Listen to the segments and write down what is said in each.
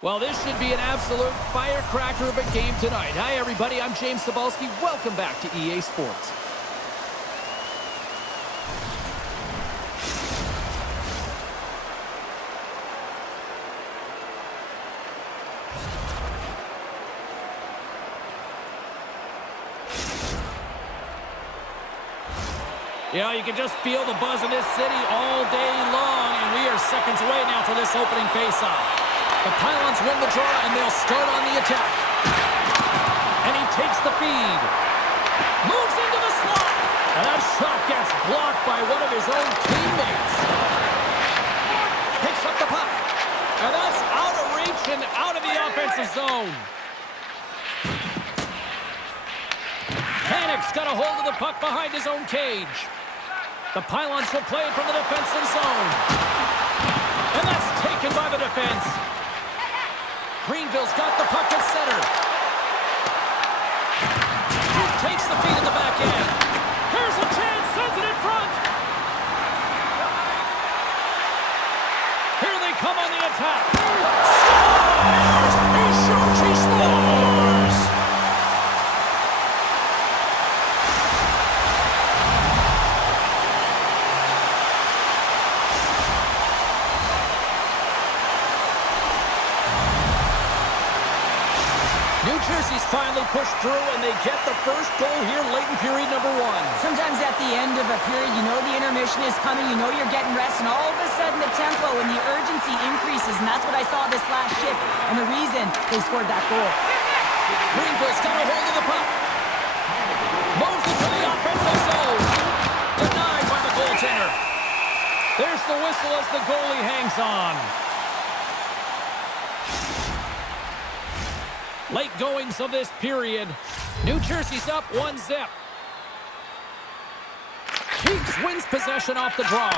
Well, this should be an absolute firecracker of a game tonight. Hi, everybody. I'm James Cebulski. Welcome back to EA Sports. You know, you can just feel the buzz in this city all day long, and we are seconds away now for this opening faceoff. The Pylons win the draw, and they'll start on the attack. And he takes the feed. Moves into the slot. And that shot gets blocked by one of his own teammates. Picks up the puck. And that's out of reach and out of the offensive zone. Panic's got a hold of the puck behind his own cage. The Pylons will play it from the defensive zone. And that's taken by the defense. Greenville's got the puck at center. Takes the feed in the back end. Here's a chance, sends it in front. Here they come on the attack. Scores! He shoots, he scores! New Jersey's finally pushed through, and they get the first goal here late in period number one. Sometimes at the end of a period, you know the intermission is coming, you know you're getting rest, and all of a sudden the tempo and the urgency increases, and that's what I saw this last shift, and the reason they scored that goal. Greenville's got a hold of the puck. Moves it to the offensive zone. Denied by the goaltender. There's the whistle as the goalie hangs on. Late goings of this period. New Jersey's up 1-0. Keeps wins possession off the draw.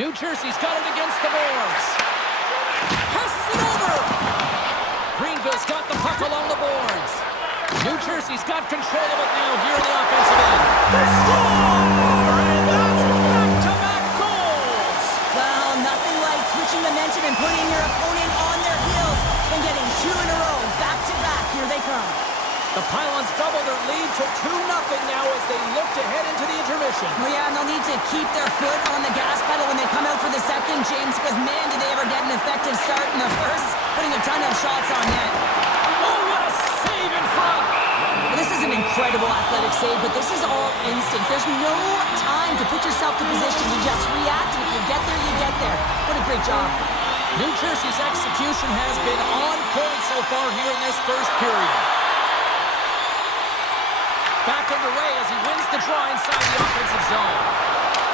New Jersey's got it against the boards. Passes it over. Greenville's got the puck along the boards. New Jersey's got control of it now here in the offensive end. They score! And that's back-to-back goals! Well, nothing like switching momentum and putting your opponent on their heels and getting two in a row. Back-to-back, here they come. The Pylons double their lead to 2-0 now as they look to head into the intermission. Well, yeah, and they'll need to keep their foot on the gas pedal when they come out for the second, James, because, man, did they ever get an effective start in the first, putting a ton of shots on net. Oh, what a save in front! Well, this is an incredible athletic save, but this is all instinct. There's no time to put yourself to position. You just react, and if you get there, you get there. What a great job. New Jersey's execution has been on point so far here in this first period. Back underway as he wins the draw inside the offensive zone.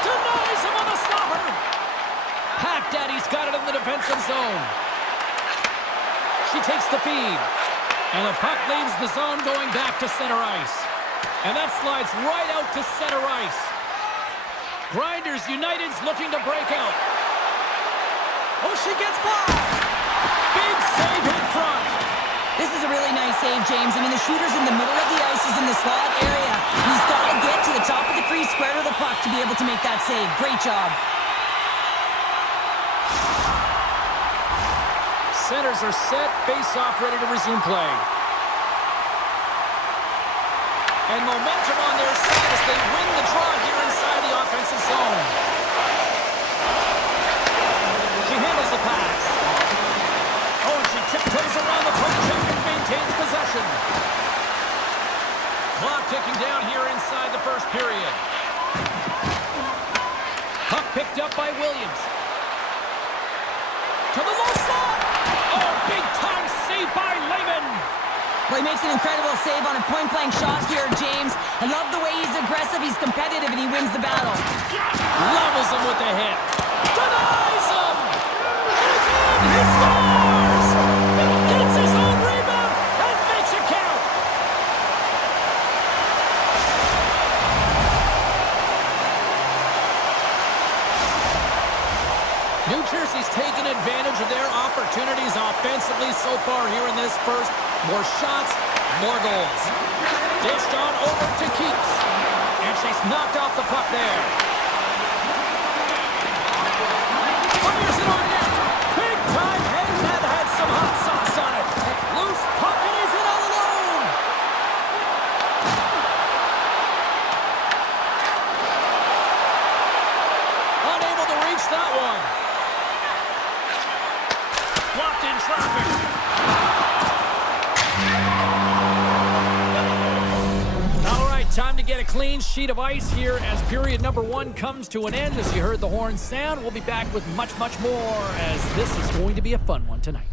Denies him on the slobber. Pack Daddy's got it in the defensive zone. She takes the feed. And the puck leaves the zone going back to center ice. And that slides right out to center ice. Grinders United's looking to break out. Oh, she gets by. Big save in front. This is a really nice save, James. I mean, the shooter's in the middle of the ice. He's in the slot area. He's got to get to the top of the crease, square to the puck to be able to make that save. Great job. Centers are set. Face-off ready to resume play. And momentum on their side as they win the draw here inside the offensive zone. She handles the pass. Oh, she tiptoes around the poke check and maintains possession. Clock ticking down here inside the first period. Puck picked up by Williams. To the low slot. Oh, big-time save by Lehman. Well, he makes an incredible save on a point-blank shot here, James. I love the way he's aggressive, he's competitive, and he wins the battle. Levels him with the hit. Denies him. And it's in. He scores. Gets his own rebound and makes it count. New Jersey's taken advantage of their opportunities offensively so far here in this first. More shots, more goals. Dished on over to Keats. And she's knocked off the puck there. Fires it on net. Big time head that had some get a clean sheet of ice here as period number 1 comes to an end. As you heard the horn sound, we'll be back with much, much more as this is going to be a fun one tonight.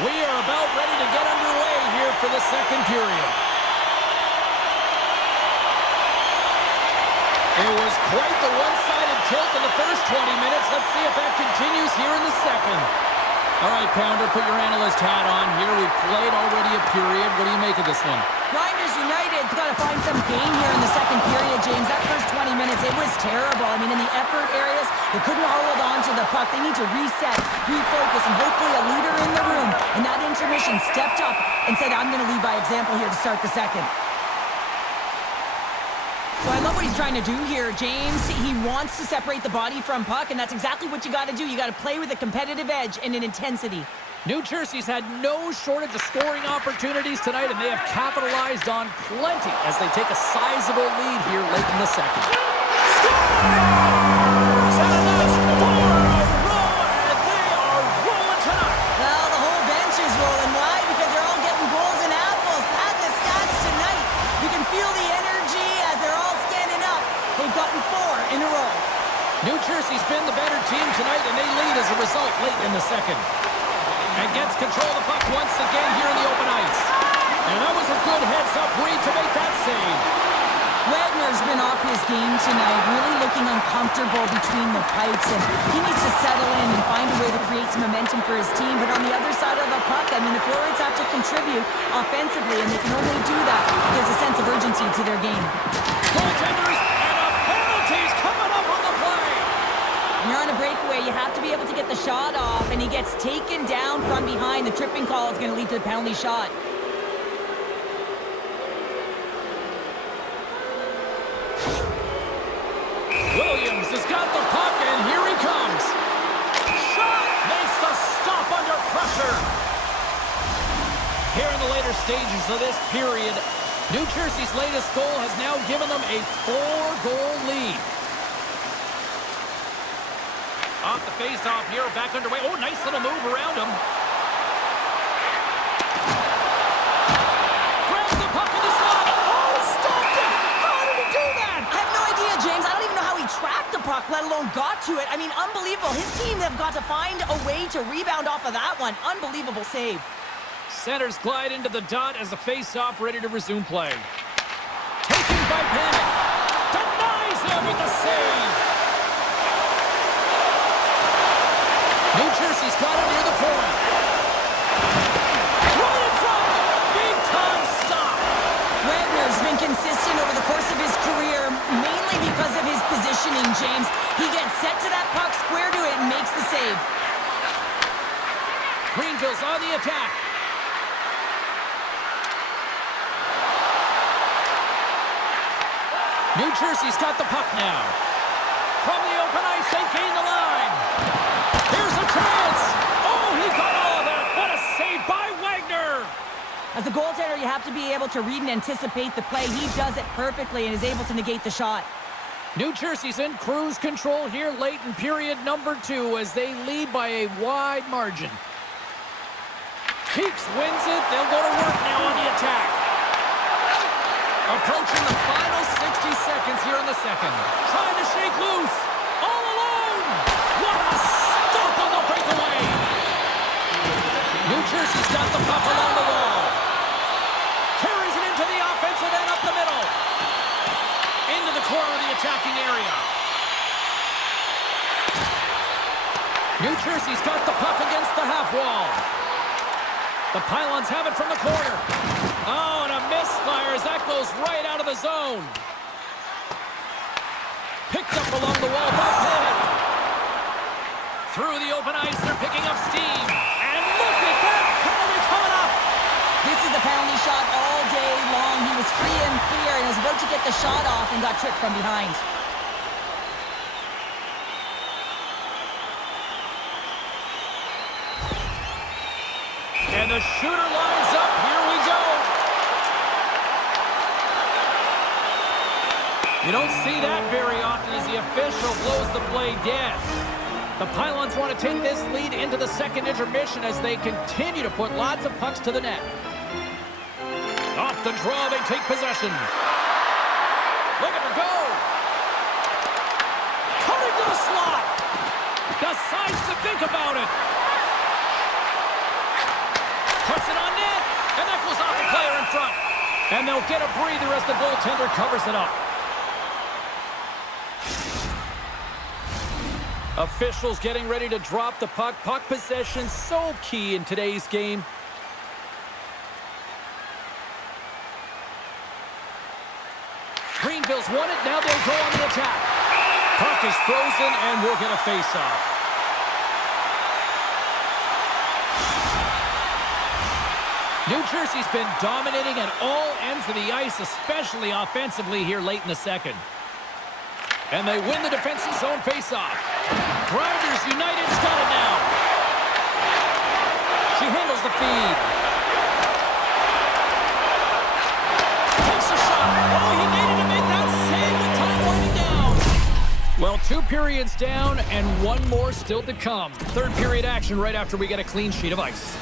We are about ready to get underway here for the second period. It was quite the one-sided tilt in the first 20 minutes. Let's see if that continues here in the second. All right, Pounder, put your analyst hat on here. We've played already a period. What do you make of this one? Grinders United's got to find some game here in the second period, James. That first 20 minutes, it was terrible. I mean, in the effort areas, they couldn't hold on to the puck. They need to reset, refocus, and hopefully a leader in the room in that intermission stepped up and said, I'm going to lead by example here to start the second. So I love what he's trying to do here, James. He wants to separate the body from puck, and that's exactly what you got to do. You got to play with a competitive edge and an intensity. New Jersey's had no shortage of scoring opportunities tonight, and they have capitalized on plenty as they take a sizable lead here late in the second. Scores! And that's 4 in a row, and they are rolling tonight. Well, the whole bench is rolling. Why? Because they're all getting goals and apples. At the stats tonight, you can feel the energy as they're all standing up. They've gotten 4 in a row. New Jersey's been the better team tonight, and they lead as a result late in the second. And gets control of the puck once again here in the open ice. And that was a good heads-up read to make that save. Wagner's been off his game tonight, really looking uncomfortable between the pipes, and he needs to settle in and find a way to create some momentum for his team. But on the other side of the puck, I mean, the forwards have to contribute offensively, and they can only do that if there's a sense of urgency to their game. Goaltenders and a penalty's coming up on the play. When you're on a breakaway, you have to be able to get the shot off, and he gets taken down from behind. The tripping call is going to lead to the penalty shot. Williams has got the puck, and here he comes. Shot makes the stop under pressure. Here in the later stages of this period, New Jersey's latest goal has now given them a 4-goal lead. Off the face-off here, back underway. Oh, nice little move around him. Grabs the puck in the slot. Oh, he stopped it. How did he do that? I have no idea, James. I don't even know how he tracked the puck, let alone got to it. I mean, unbelievable. His team have got to find a way to rebound off of that one. Unbelievable save. Centers glide into the dot as the face-off ready to resume play. Taken by Panic. Denies him with the save. New Jersey's got it near the point. Right in front. Big-time stop. Wagner's been consistent over the course of his career, mainly because of his positioning, James. He gets set to that puck, square to it, and makes the save. Greenville's on the attack. New Jersey's got the puck now. From the open ice, they gain the line. Here's a chance. Oh, he got all of that. What a save by Wagner. As a goaltender, you have to be able to read and anticipate the play. He does it perfectly and is able to negate the shot. New Jersey's in cruise control here late in period number 2 as they lead by a wide margin. Keeps wins it. They'll go to work now on the attack. Approaching the final 60 seconds here in the second. Trying to shake loose. All alone. What a stop on the breakaway. Jersey's got the puck against the half wall. The Pylons have it from the corner. Oh, and a misfire as that goes right out of the zone. Picked up along the wall by Panic. Through the open ice, they're picking up steam. And look at that penalty coming up. This is the penalty shot all day long. He was free and clear and was about to get the shot off and got tripped from behind. And the shooter lines up. Here we go. You don't see that very often as the official blows the play dead. The Pylons want to take this lead into the second intermission as they continue to put lots of pucks to the net. Off the draw, they take possession. Look at her go. Cutting to the slot. Decides to think about it. Puts it on net, and that goes off the player in front. And they'll get a breather as the goaltender covers it up. Officials getting ready to drop the puck. Puck possession so key in today's game. Greenville's won it. Now they'll go on the attack. Puck is frozen, and we'll get a face-off. New Jersey's been dominating at all ends of the ice, especially offensively here late in the second. And they win the defensive zone face-off. Grinders United's got it now. She handles the feed. Takes a shot. Oh, he needed to make that save with time winding down. Well, 2 periods down and 1 more still to come. Third period action right after we get a clean sheet of ice.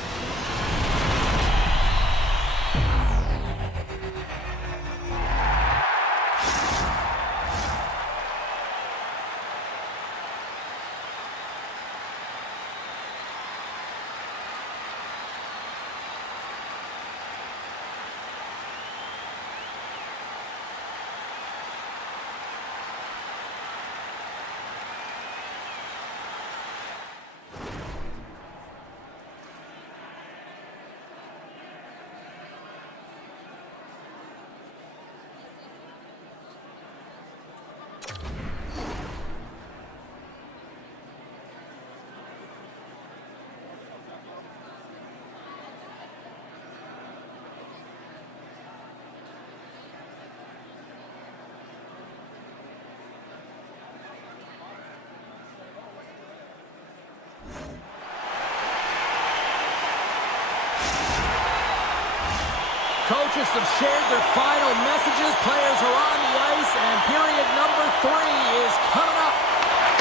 Coaches have shared their final messages. Players are on the ice, and period number 3 is coming up.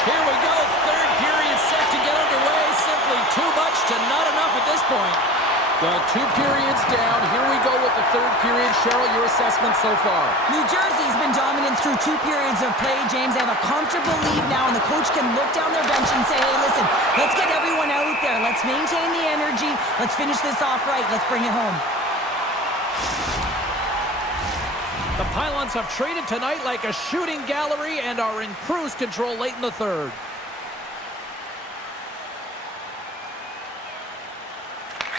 Here we go. Third period set to get underway. Simply too much to not enough at this point. Well, 2 periods down. Here we go with the third period. Cheryl, your assessment so far? New Jersey's been dominant through 2 periods of play, James. They have a comfortable lead now, and the coach can look down their bench and say, hey, listen, let's get everyone out there. Let's maintain the energy. Let's finish this off right. Let's bring it home. The Pylons have traded tonight like a shooting gallery and are in cruise control late in the third.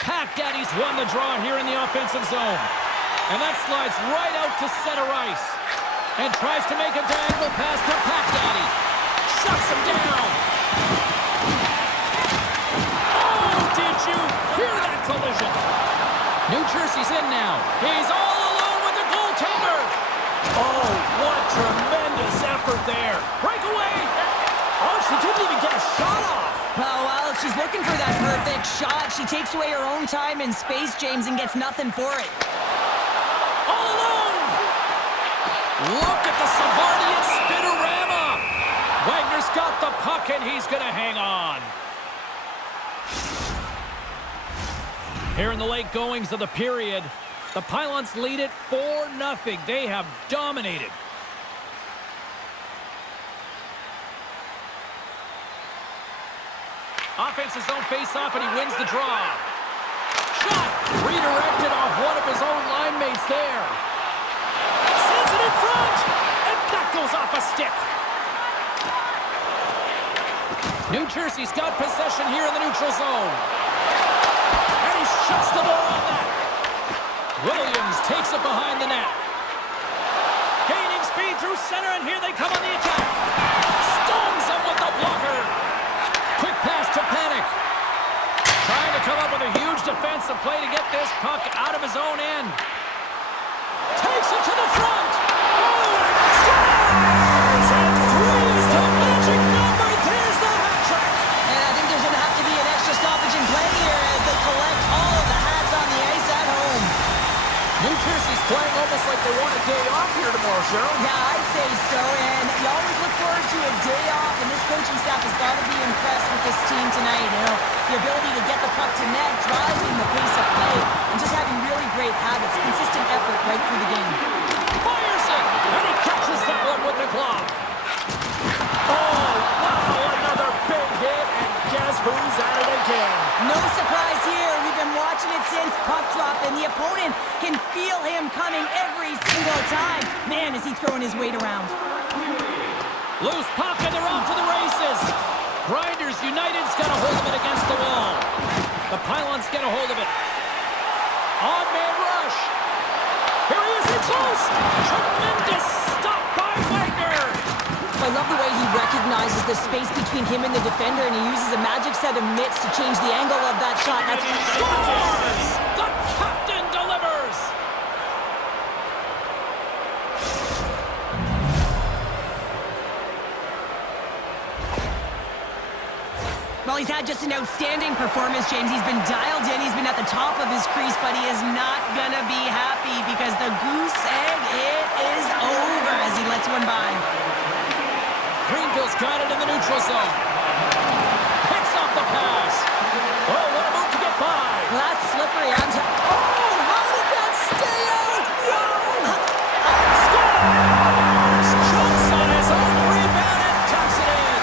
Pack Daddy's won the draw here in the offensive zone. And that slides right out to center ice. And tries to make a diagonal pass to Pack Daddy. Shuts him down. Oh, did you hear that collision? New Jersey's in now. He's all alone with the goaltender. Oh, what tremendous effort there. Breakaway. Oh, she didn't even get a shot off. Well, she's looking for that perfect shot. She takes away her own time and space, James, and gets nothing for it. All alone. Look at the Savardian spinorama. Wagner's got the puck, and he's going to hang on. Here in the late goings of the period, the Pylons lead it 4-0. They have dominated. Offensive zone face-off, and he wins the draw. Shot! Redirected off one of his own line mates there. Sends it in front! And that goes off a stick. New Jersey's got possession here in the neutral zone. And he shuts the door on that. Williams takes it behind the net. Gaining speed through center, and here they come on the attack. Stones him with the blocker. Quick pass to Panic. Trying to come up with a huge defensive play to get this puck out of his own end. Takes it to the front. Oh, and scores! And three's the magic number. There's the hat trick. And I think there's going to have to be an extra stoppage in play here as they collect all of the hats on the ice at home. New Jersey's playing almost like they want a day off here tomorrow, Cheryl. Yeah, I'd say so, and you always look forward to a day off, and this coaching staff has got to be impressed with this team tonight. You know, the ability to get the puck to net, driving the pace of play, and just having really great habits, consistent effort right through the game. Fires it, and he catches that one with the glove. Oh, wow, another big hit, and guess who's at it again? No surprise here. We've been watching it since puck drop, and the opponent can feel him coming every single time. Man, is he throwing his weight around. Loose puck, and they're off to the races. Grinders United's got a hold of it against the wall. The Pylons get a hold of it. On-man rush. Here he is, in close. Tremendous stop by Wagner. I love the way he recognizes the space between him and the defender, and he uses a magic set of mitts to change the angle of that shot. That's scores! The captain delivers. Well, he's had just an outstanding performance, James. He's been dialed in. He's been at the top of his crease, but he is not going to be happy because the goose egg, it is over as he lets one by. Greenville's got it in the neutral zone. Picks off the pass. Oh, what a move to get by. Well, that's slippery. Oh, how did that stay out? No! Scores! Jumps on his own rebound and tucks it in.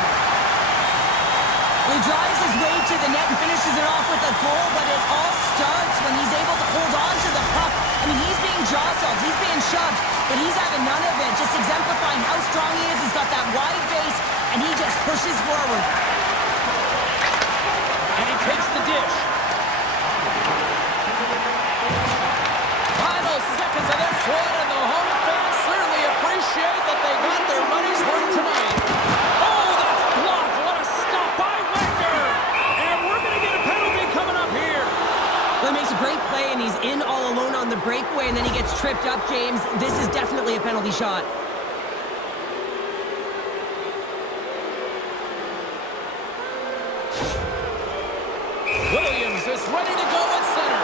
He drives his way to the net and finishes it off with a goal, but it all starts when he's able to hold on to the puck. I mean, he's being jostled, he's being shoved, but he's having none of it, just exemplifying how strong he is. He's got that wide base, and he just pushes forward. And he takes the dish. Final seconds of this one, and the home fans certainly appreciate that they got their money's worth tonight. Oh, that's blocked. What a stop by Wagner. And we're going to get a penalty coming up here. Well, he makes a great play, and he's in all alone on the breakaway, and then he gets tripped up, James. This is definitely a penalty shot. Williams is ready to go at center.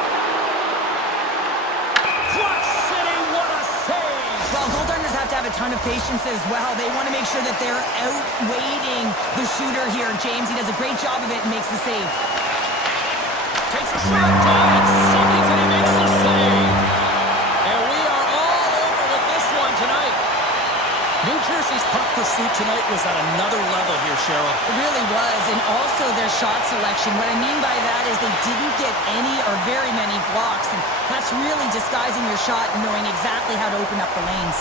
Clutch City, what a save! Well, goaltenders have to have a ton of patience as well. They want to make sure that they're outweighting the shooter here. James, he does a great job of it and makes the save. Takes a shot, Giant seconds, and he makes the save. And we are all over with this one tonight. New Jersey's puck pursuit tonight was at another level here, Cheryl. It really was, and also their shot selection. What I mean by that is they didn't get any or very many blocks, and that's really disguising your shot and knowing exactly how to open up the lanes.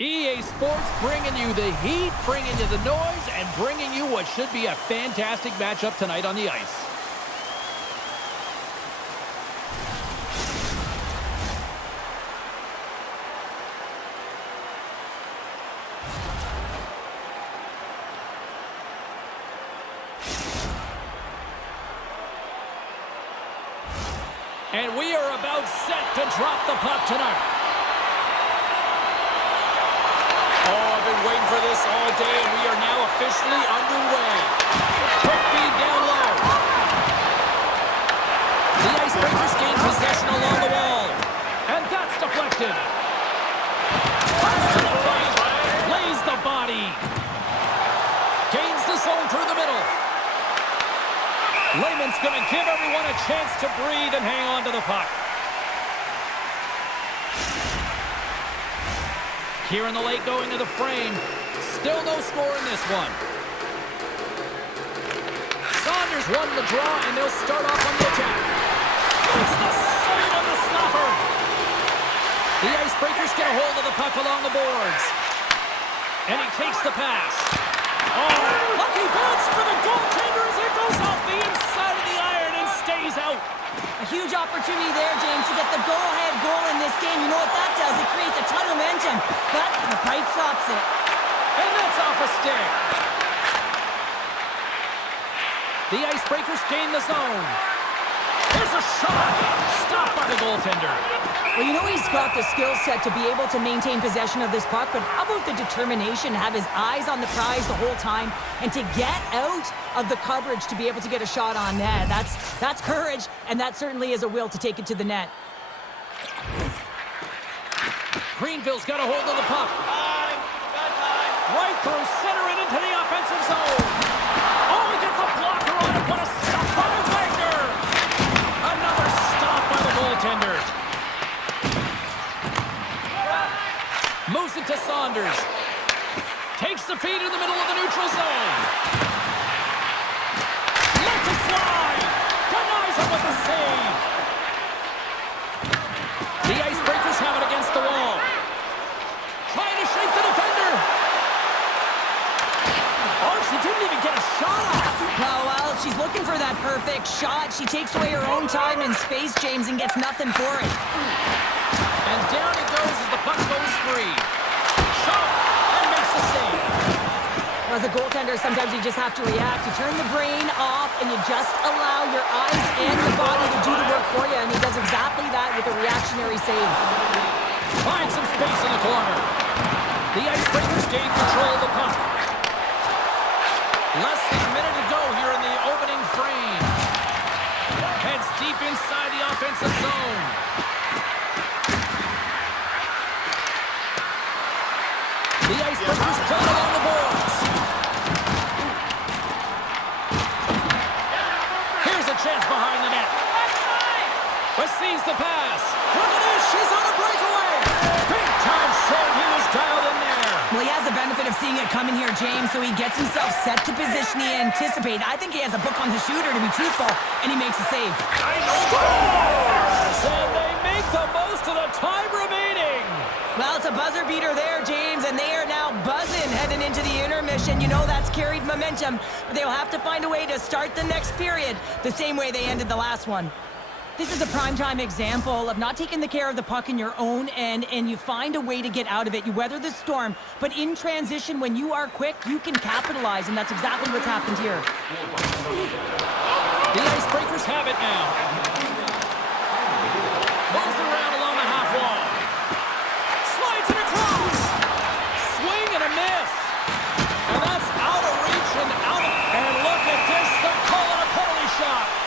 EA Sports bringing you the heat, bringing you the noise, and bringing you what should be a fantastic matchup tonight on the ice. And we are about set to drop the puck tonight. Oh, I've been waiting for this all day, and we are now officially underway. Quick feed down low. The Icebreakers gain possession along the wall. And that's deflected. Pass to the point. Lays the body. Gains the zone through the middle. Lehman's going to give everyone a chance to breathe and hang on to the puck. Here in the late going to the frame. Still no score in this one. Saunders won the draw, and they'll start off on the attack. It's the save of the slapper. The Icebreakers get a hold of the puck along the boards. And he takes the pass. Oh, lucky bounce for the goaltender as it goes off the inside of the iron and stays out. A huge opportunity there, James, to get the go-ahead goal in this game. You know what that does? It creates a ton of momentum, but the pipe stops it. And that's off a stick. The Icebreakers gain the zone. There's a shot. Stopped by the goaltender. Well, you know he's got the skill set to be able to maintain possession of this puck, but how about the determination to have his eyes on the prize the whole time and to get out of the coverage to be able to get a shot on net? That's courage, and that certainly is a will to take it to the net. Greenville's got a hold of the puck. Right through center and into the offensive zone. Oh, he gets a blocker on it. What a stop by Wagner. Another stop by the goaltender. Moves it to Saunders. Takes the feed in the middle of the neutral zone. Lets it fly. Denies him with the save. The Icebreakers have it against the wall. Trying to shake the defender. Oh, she didn't even get a shot off. Well, she's looking for that perfect shot. She takes away her own time and space, James, and gets nothing for it. And down it goes as the puck goes free. Shot and makes the save. As a goaltender, sometimes you just have to react. You turn the brain off and you just allow your eyes and your body to do the work for you, and he does exactly that with a reactionary save. Finds some space in the corner. The Icebreakers gain control of the puck. Less than a minute to go here in the opening frame. Heads deep inside the offensive zone. The Icebreakers play along the boards. Here's a chance behind the net. Receives the pass. Look at this, she's on a breakaway. Big time save, he was dialed in there. Well, he has the benefit of seeing it coming here, James, so he gets himself set to position he anticipated. I think he has a book on the shooter, to be truthful, and he makes a save. Scores! And they make the most of the time remaining. Well, it's a buzzer beater there, James, and they are now buzzing heading into the intermission. You know that's carried momentum, but they'll have to find a way to start the next period the same way they ended the last one. This is a primetime example of not taking the care of the puck in your own end, and you find a way to get out of it. You weather the storm, but in transition, when you are quick, you can capitalize, and that's exactly what's happened here. The Icebreakers have it now. Moves around along the half wall. Slides it across. Swing and a miss. And that's out of reach and out of... And look at this. They're calling a penalty shot.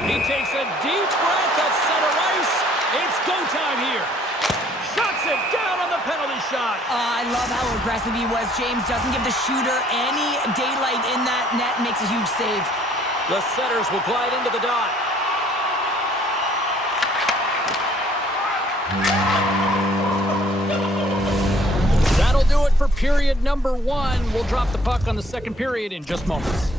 He takes a deep breath at center ice. It's go time here. Shuts it down on the penalty shot. I love how aggressive he was, James. Doesn't give the shooter any daylight in that net. Makes a huge save. The setters will glide into the dot. That'll do it for period number 1. We'll drop the puck on the second period in just moments.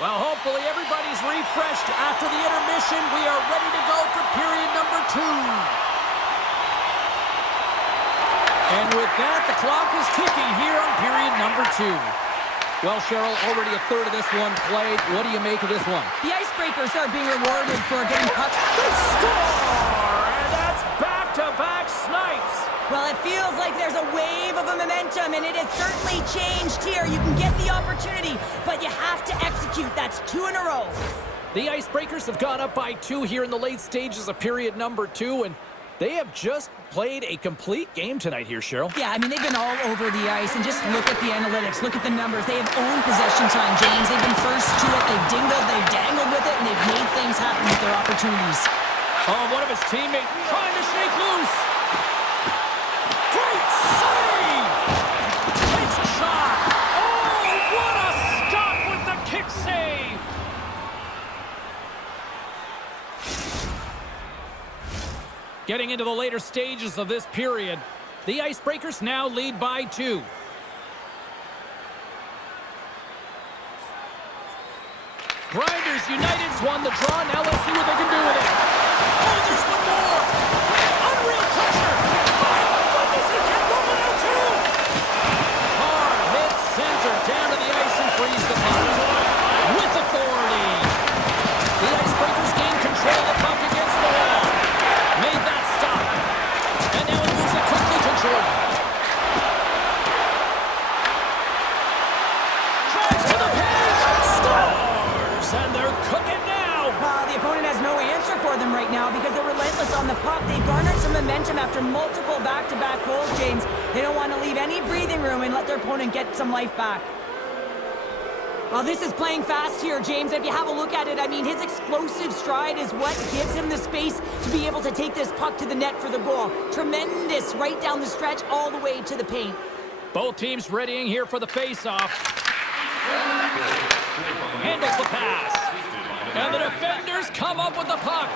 Well, hopefully everybody's refreshed after the intermission. We are ready to go for period number 2. And with that, the clock is ticking here on period number 2. Well, Cheryl, already a third of this one played. What do you make of this one? The Icebreakers are being rewarded for getting pucks. They score! And that's back-to-back snipes. Well, it feels like there's a wave of a momentum, and it has certainly changed here. You can get the opportunity, but you have to execute. That's 2 in a row. The Icebreakers have gone up by 2 here in the late stages of period number 2, and they have just played a complete game tonight here, Cheryl. Yeah, I mean, they've been all over the ice, and just look at the analytics. Look at the numbers. They have owned possession time, James. They've been first to it. They've dingled, they've dangled with it, and they've made things happen with their opportunities. Oh, one of his teammates trying to shake loose. Great save! Takes a shot. Oh, what a stop with the kick save! Getting into the later stages of this period, the Icebreakers now lead by 2. Grinders United's won the draw. Now let's see what they can do with it. Oh, there's one more. Unreal pressure. My goodness, he kept going out too. Hard hit sends her down to the ice and frees the puck. With authority. The Icebreakers gain control of the puck against the wall. Made that stop. And now he moves it quickly to Jordan. Drives to the page. Scores! And they're cooking now. The opponent has no answer for them right now because they're relentless on the puck. They garnered some momentum after multiple back-to-back goals, James. They don't want to leave any breathing room and let their opponent get some life back. Well, this is playing fast here, James. If you have a look at it, I mean, his explosive stride is what gives him the space to be able to take this puck to the net for the goal. Tremendous right down the stretch all the way to the paint. Both teams readying here for the face-off. Handles the pass. And the defenders come up with the puck.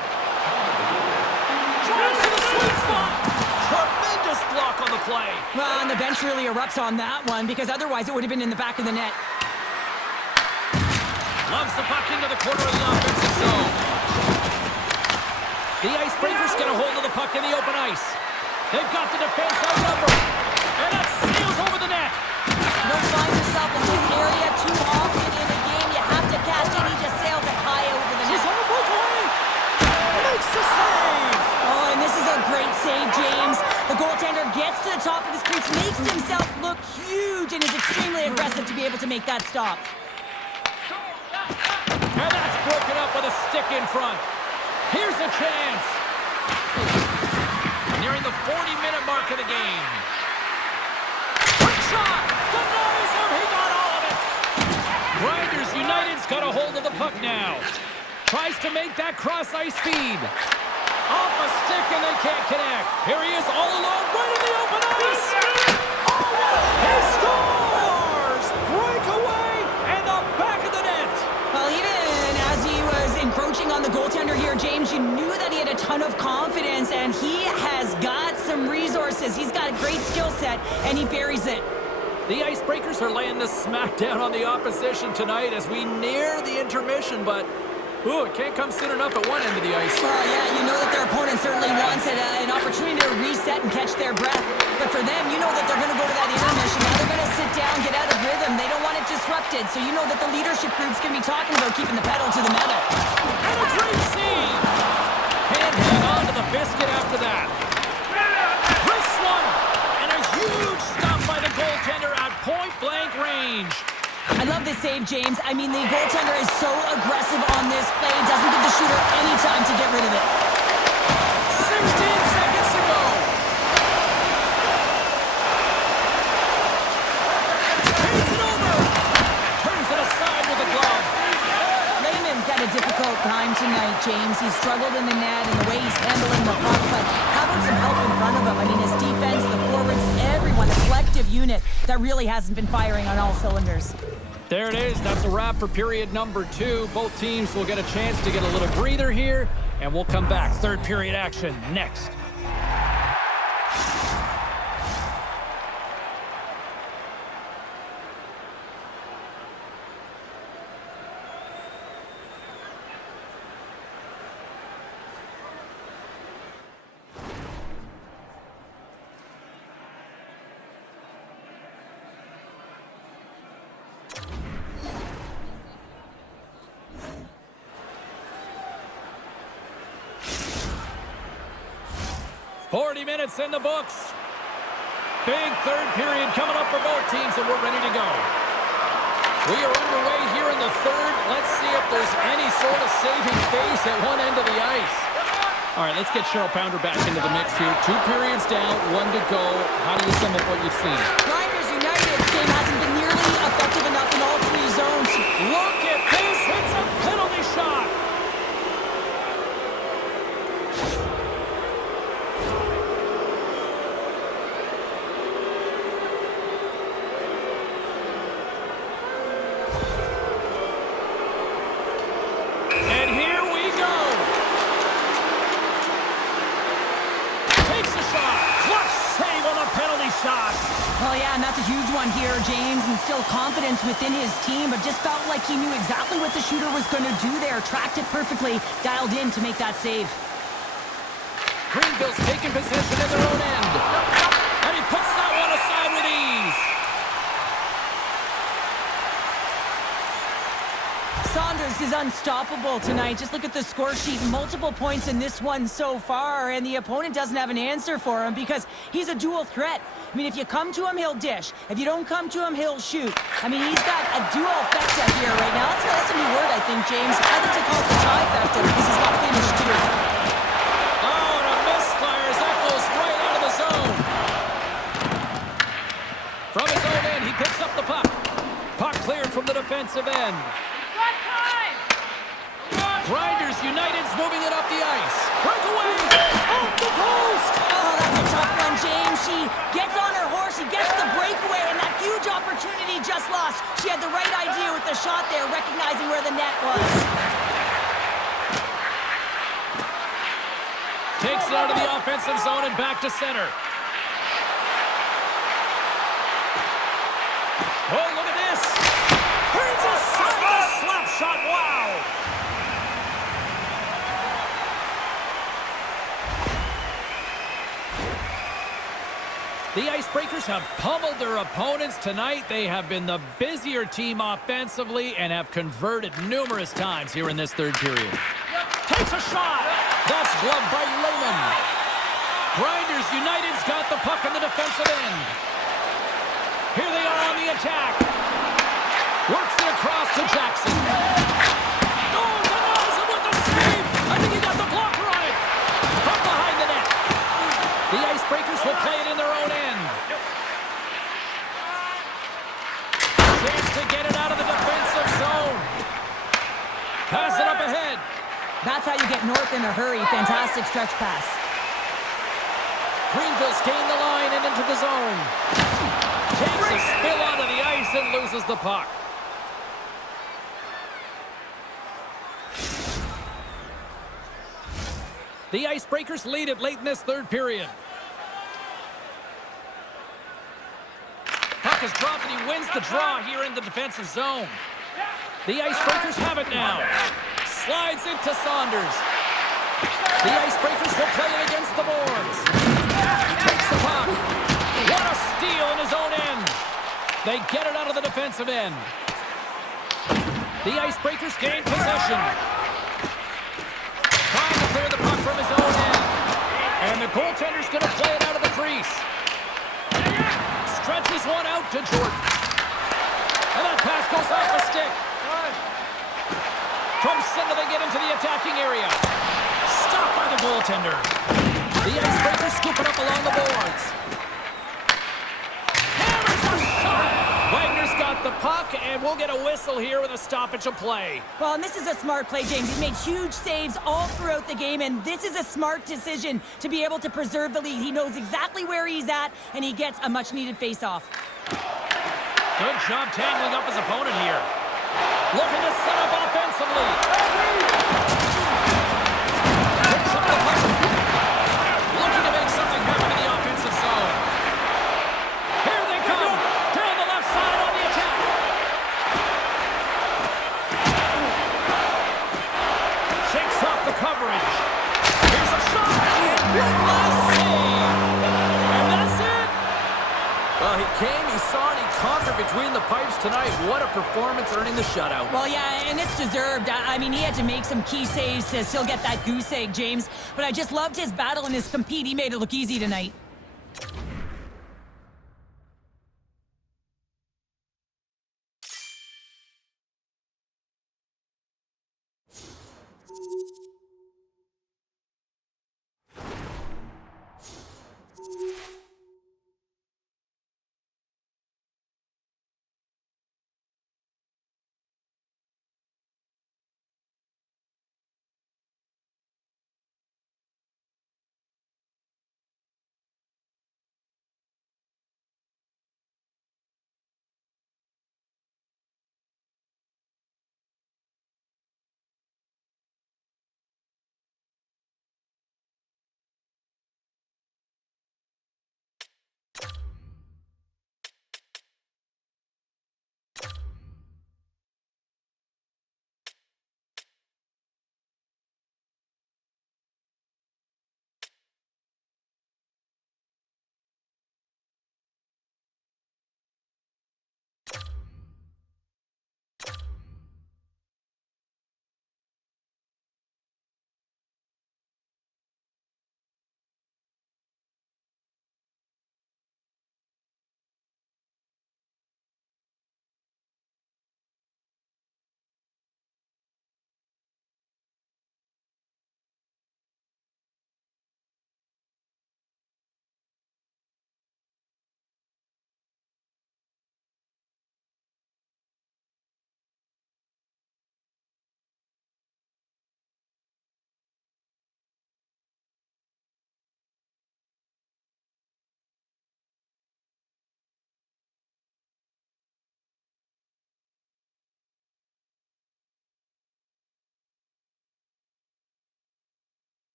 Drives to the sweet spot. Tremendous block on the play. Well, and the bench really erupts on that one because otherwise it would have been in the back of the net. Loves the puck into the corner of the offensive zone. The Icebreakers get a hold of the puck in the open ice. They've got the defense outnumbered. And that sails over the net. Don't find yourself in this area too often in a game. You have to cash in. He just sails it high over the net. He's on a breakaway. Makes the save. Oh, and this is a great save, James. The goaltender gets to the top of his crease, makes himself look huge, and is extremely aggressive to be able to make that stop. And broken up with a stick in front. Here's a chance. Nearing the 40-minute mark of the game. Quick shot! Denies him! He got all of it! Grinders United's got a hold of the puck now. Tries to make that cross-ice feed. Off a stick and they can't connect. Here he is all alone right in the open ice. Oh, he scores! Breakaway and the back of the net. Well, even as he was encroaching on the goaltender here, James, you knew that he had a ton of confidence, and he has got some resources. He's got a great skill set, and he buries it. The Icebreakers are laying the smackdown on the opposition tonight as we near the intermission, but ooh, it can't come soon enough at one end of the ice. Well, yeah, you know that their opponent certainly wants an opportunity to reset and catch their breath. But for them, you know that they're going to go to that intermission. Now they're going to sit down, get out of rhythm. They don't want it disrupted. So you know that the leadership group's going to be talking about keeping the pedal to the metal. And a great save! Can't hang on to the biscuit after that. This one! And a huge stop by the goaltender at point-blank range. I love this save, James. I mean, the goaltender is so aggressive on this play. Doesn't give the shooter any time to get rid of it. 16 seconds to go. Takes it over. Turns it aside with a glove. Layman's had a difficult time tonight, James. He's struggled in the net and the way he's handling the puck, but how about some help in front of him? I mean, his defense, the forwards, everyone, a collective unit that really hasn't been firing on all cylinders. There it is. That's a wrap for period number 2. Both teams will get a chance to get a little breather here, and we'll come back. Third period action next. $40 minutes in the books. Big third period coming up for both teams, and we're ready to go. We are underway here in the third. Let's see if there's any sort of saving face at one end of the ice. All right, let's get Cheryl Pounder back into the mix here. 2 periods down, 1 to go. How do you sum up what you've seen? Grinders United's game hasn't been nearly effective enough in all 3 zones. Look at this. It's a penalty shot. Well, yeah, and that's a huge one here, James, and still confidence within his team, but just felt like he knew exactly what the shooter was going to do there. Tracked it perfectly, dialed in to make that save. Greenville's taking possession in their own end. And he puts that one aside with ease. Saunders is unstoppable tonight. Just look at the score sheet. Multiple points in this one so far, and the opponent doesn't have an answer for him because he's a dual threat. I mean, if you come to him, he'll dish. If you don't come to him, he'll shoot. I mean, he's got a dual-fecta here right now. That's a new word, I think, James. I think they call it the trifecta because he's got finish, too. Oh, and a misfire as that goes right out of the zone. From his own end, he picks up the puck. Puck cleared from the defensive end. Grinders United's moving it up the ice. Breakaway! Off the post! Oh, that's a tough one, James. She gets on her horse, she gets the breakaway, and that huge opportunity just lost. She had the right idea with the shot there, recognizing where the net was. Takes it out of the offensive zone and back to center. Oh, look at this! Turns aside the slap shot, wow! The Icebreakers have pummeled their opponents tonight. They have been the busier team offensively and have converted numerous times here in this third period. Takes a shot. That's gloved by Lehman. Grinders United's got the puck in the defensive end. Here they are on the attack. Works it across to Jackson. Oh, will play it in their own end. Chance to get it out of the defensive zone. Pass it up ahead. That's how you get north in a hurry. Fantastic stretch pass. Greenville's gained the line and into the zone. Takes a spill onto the ice and loses the puck. The Icebreakers lead it late in this third period. Puck is dropped and he wins the draw here in the defensive zone. The Icebreakers have it now. Slides into Saunders. The Icebreakers will play it against the boards. He takes the puck. What a steal in his own end. They get it out of the defensive end. The Icebreakers gain possession. Trying to clear the puck from his own end. And the goaltender's going to play it out of the crease. Stretches one out to Jordan. And that pass goes off the stick. From center, they get into the attacking area. Stopped by the goaltender. The Icebreakers scoop it up along the boards. Hammers a shot. Wagner's got the puck, and we'll get a whistle here with a stoppage of play. Well, and this is a smart play, James. He's made huge saves all throughout the game, and this is a smart decision to be able to preserve the lead. He knows exactly where he's at, and he gets a much-needed face-off. Good job tangling up his opponent here. Looking to set up offensively. Picks up the puck. Looking to make something happen in the offensive zone. Here they come. Down the left side on the attack. Shakes off the coverage. Here's a shot. One last save. And that's it. Well, he came, he saw, and he conquered between the pipes tonight. What a performance, earning the shutout. Well, yeah, and it's deserved. I mean, he had to make some key saves to still get that goose egg, James. But I just loved his battle and his compete. He made it look easy tonight.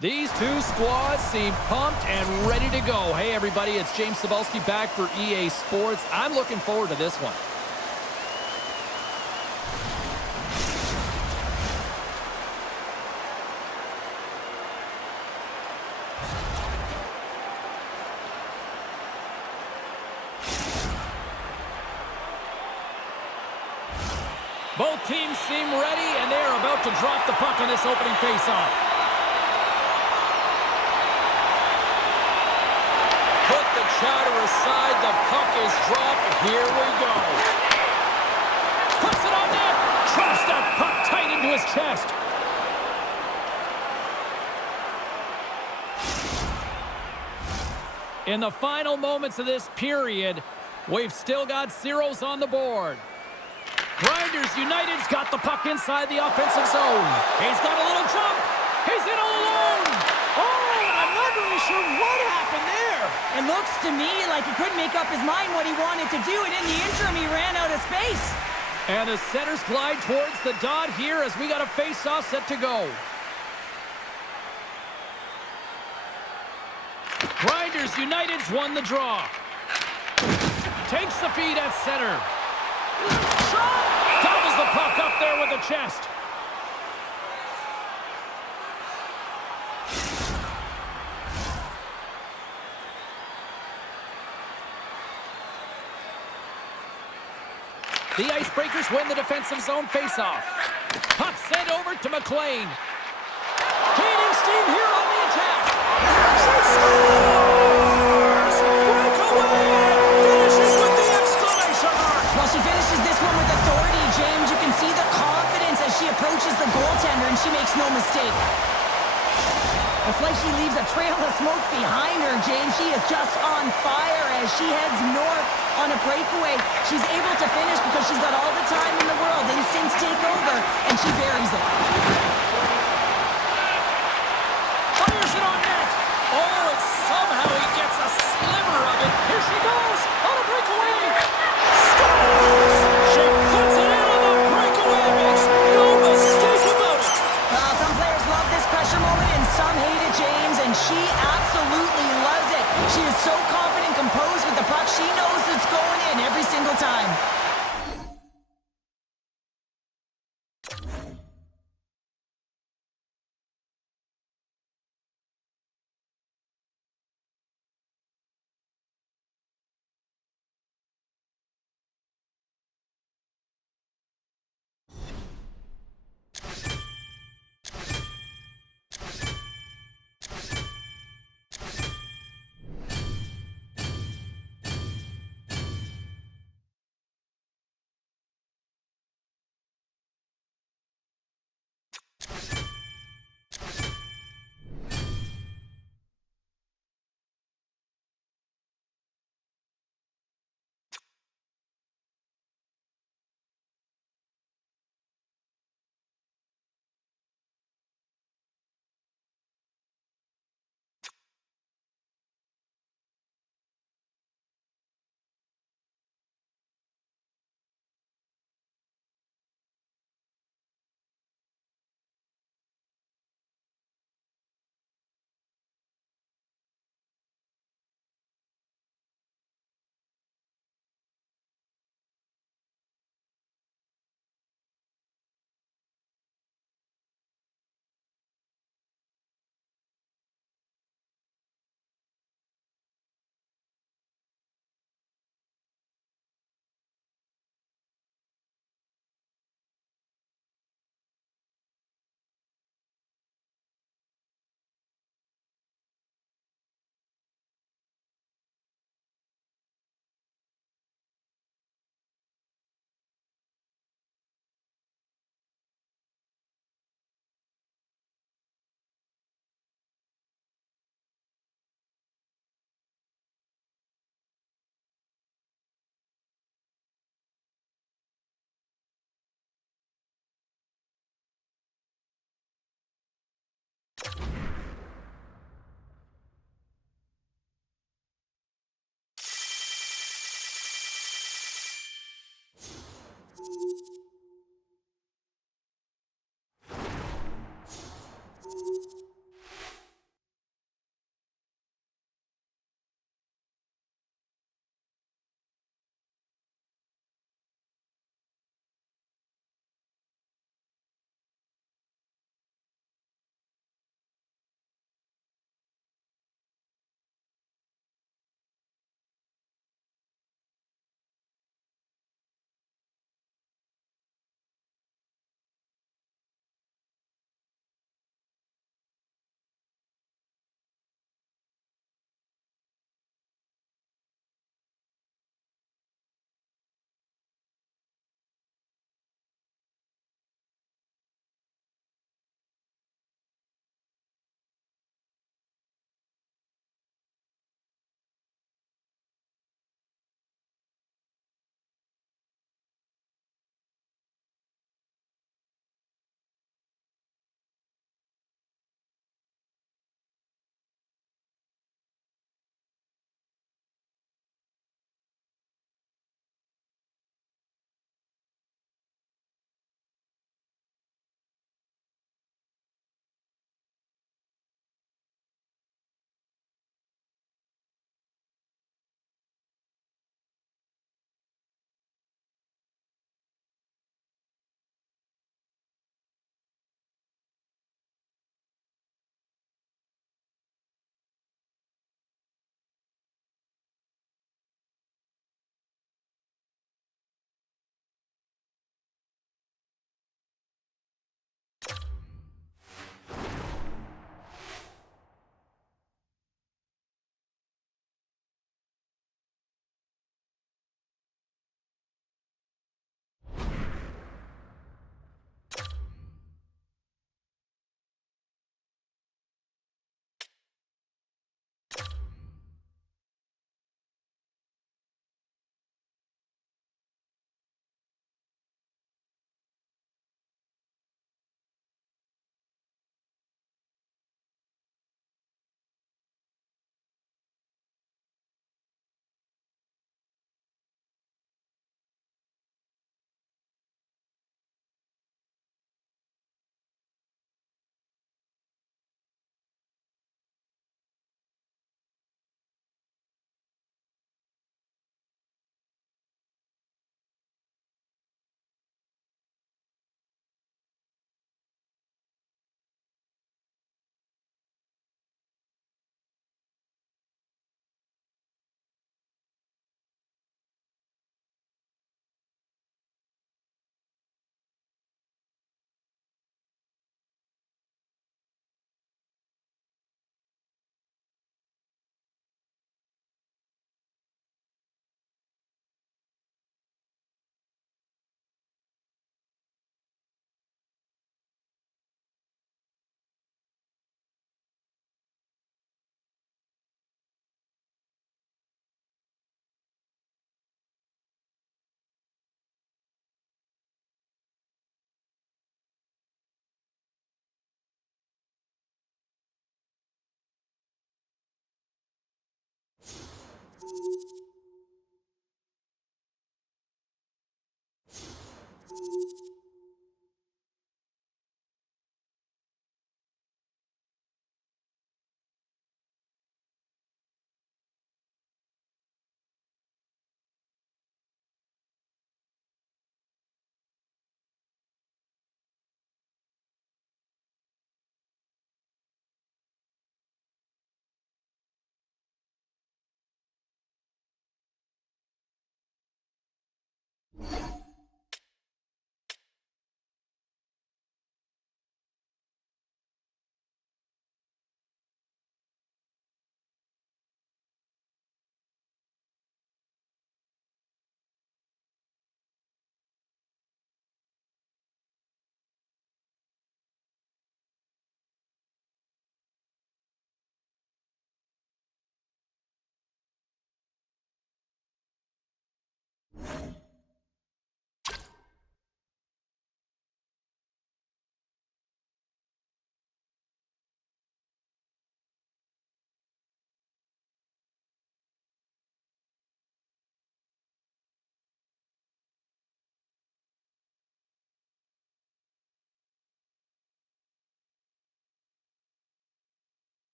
These two squads seem pumped and ready to go. Hey, everybody, it's James Cebulski back for EA Sports. I'm looking forward to this one. Both teams seem ready, and they're about to drop the puck in this opening faceoff. Put the chatter aside, the puck is dropped. Here we go. Puts it on net. Traps that puck tight into his chest. In the final moments of this period, we've still got zeros on the board. Grinders United's got the puck inside the offensive zone. He's got a little jump. He's in all alone. Oh, I'm not really sure what happened there. It looks to me like he couldn't make up his mind what he wanted to do, and in the interim, he ran out of space. And the centers glide towards the dot here as we got a face-off set to go. Grinders United's won the draw. Takes the feed at center. Shot! Gobbles the puck up there with the chest. The Icebreakers win the defensive zone faceoff. Puck sent over to McLean. Gaining steam here on the attack. She scores! Breakaway! Finishes with the exclamation mark. Well, she finishes this one with authority, James. You can see the confidence as she approaches the goaltender, and she makes no mistake. It's like she leaves a trail of smoke behind her, James. She is just on fire as she heads north on a breakaway. She's able to finish because she's got all the time in the world. Instincts take over, and she buries it. Fires it on net. Oh, and somehow he gets a sliver of it. Here she goes on a breakaway. Scores! She puts it in on the breakaway. Makes no mistake about it. Some players love this pressure moment, and some hate it, James, and she absolutely loves it. She is so confident, composed with the puck. She knows it's going in every single time.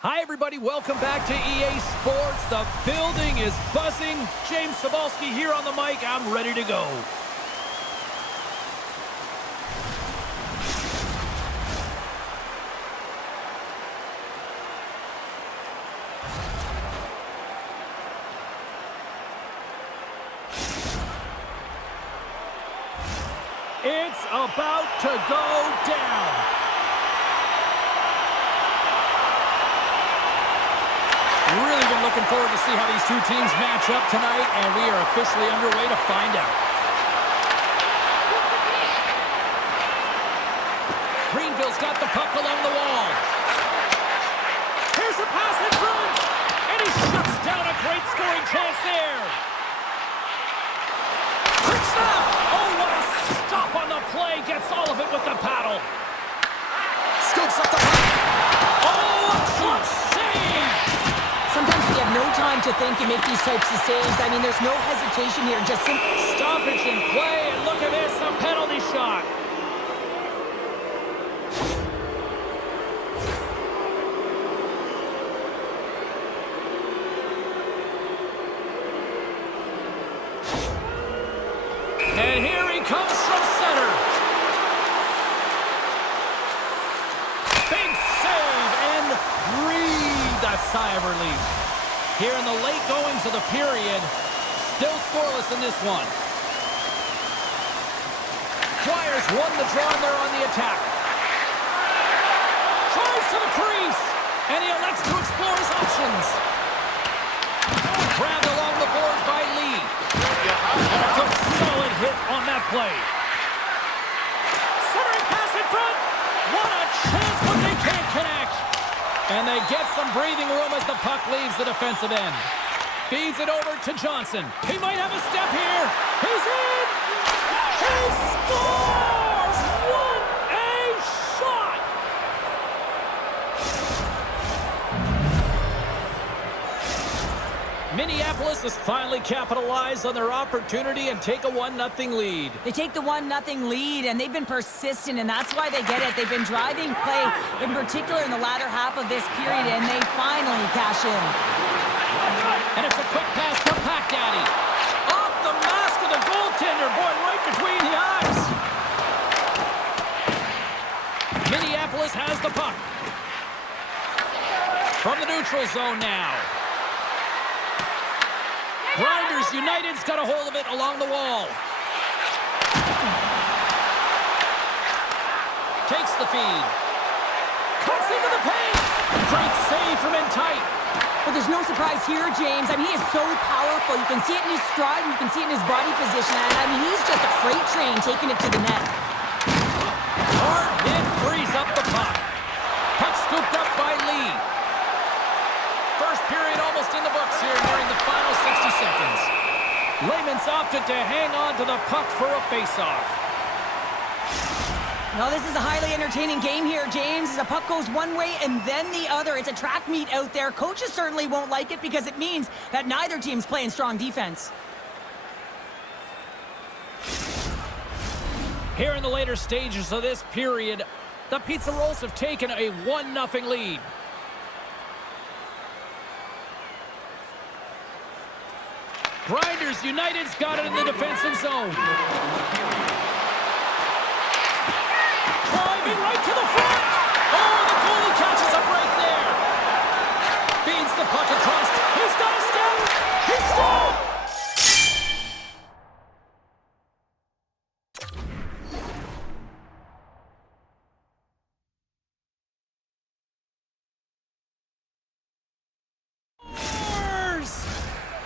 Hi, everybody. Welcome back to EA Sports. The building is buzzing. James Cebulski here on the mic. I'm ready to go. It's about to go down. Really been looking forward to see how these two teams match up tonight, and we are officially underway to find out. Greenville's got the puck along the wall. Here's a pass in front, and he shuts down a great scoring chance there. Quick snap! Oh, what a stop on the play. Gets all of it with the paddle. Scoops up the puck. Oh, a clutch save! Sometimes we have no time to think and make these types of saves. I mean, there's no hesitation here. Just stoppage in play, and look at this, a penalty shot. And here he comes from center. Big save, and breathe a sigh of relief. Here in the late goings of the period, still scoreless in this one. Flyers won the draw, and they're on the attack. Tries to the crease, and he elects to explore his options. Grabbed along the boards by Lee. And a good solid hit on that play. Centering pass in front. What a chance, but they can't connect. And they get some breathing room as the puck leaves the defensive end. Feeds it over to Johnson. He might have a step here. He's in. He scores. What a shot. Minneapolis Minneapolis has finally capitalized on their opportunity and take a 1-0 lead. They take the 1-0 lead, and they've been persistent, and that's why they get it. They've been driving play, in particular in the latter half of this period, and they finally cash in. And it's a quick pass for Pack Daddy. Off the mask of the goaltender. Boy, right between the eyes. Minneapolis has the puck. From the neutral zone now. Grinders United's got a hold of it along the wall. Takes the feed. Cuts into the paint. Great save from in tight. But there's no surprise here, James. I mean, he is so powerful. You can see it in his stride, and you can see it in his body position. And I mean, he's just a freight train taking it to the net. Hard hit frees up the puck. Puck scooped up by Lee. First period almost in the books here during the final 60 seconds. Layman's opted to hang on to the puck for a face-off. Well, this is a highly entertaining game here, James. As the puck goes one way and then the other. It's a track meet out there. Coaches certainly won't like it because it means that neither team's playing strong defense. Here in the later stages of this period, the Pizza Rolls have taken a 1-0 lead. Grinders United's got it in the defensive zone. Driving right to the front. Oh, the goalie catches up right there. Feeds the puck across. He's got a step. He's stopped.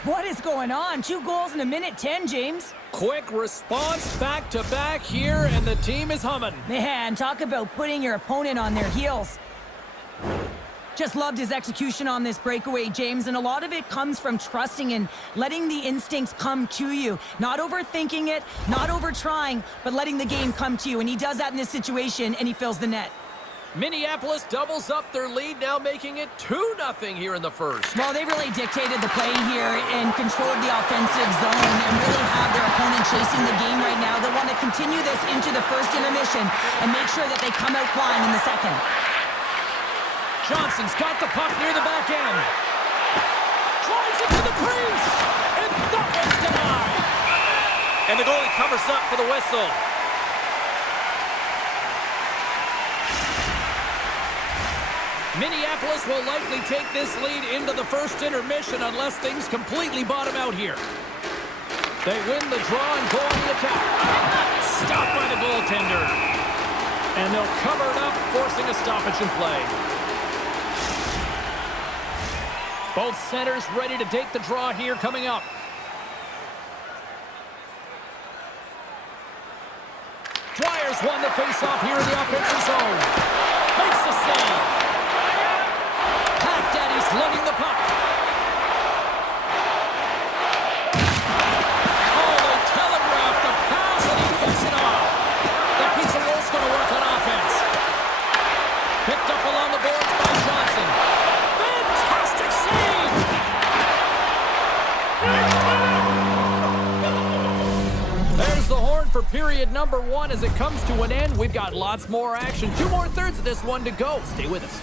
What is going on? 2 goals in a minute 10, James. Quick response back-to-back here, and the team is humming. Man, talk about putting your opponent on their heels. Just loved his execution on this breakaway, James, and a lot of it comes from trusting and letting the instincts come to you. Not overthinking it, not over-trying, but letting the game come to you, and he does that in this situation, and he fills the net. Minneapolis doubles up their lead, now making it 2-0 here in the first. Well, they really dictated the play here and controlled the offensive zone and really have their opponent chasing the game right now. They want to continue this into the first intermission and make sure that they come out flying in the second. Johnson's got the puck near the back end. Drives it to the crease. And that one's denied. And the goalie covers up for the whistle. Minneapolis will likely take this lead into the first intermission unless things completely bottom out here. They win the draw and go on the attack. Stopped by the goaltender. And they'll cover it up, forcing a stoppage in play. Both centers ready to take the draw here coming up. Dwyer's won the faceoff here in the offensive zone. Makes the save. Daddy's letting the puck. Oh, they telegraphed the pass and he picks it off. The Pizza Roll's going to work on offense. Picked up along the boards by Johnson. Fantastic save! There's the horn for period number 1 as it comes to an end. We've got lots more action. 2 more thirds of this one to go. Stay with us.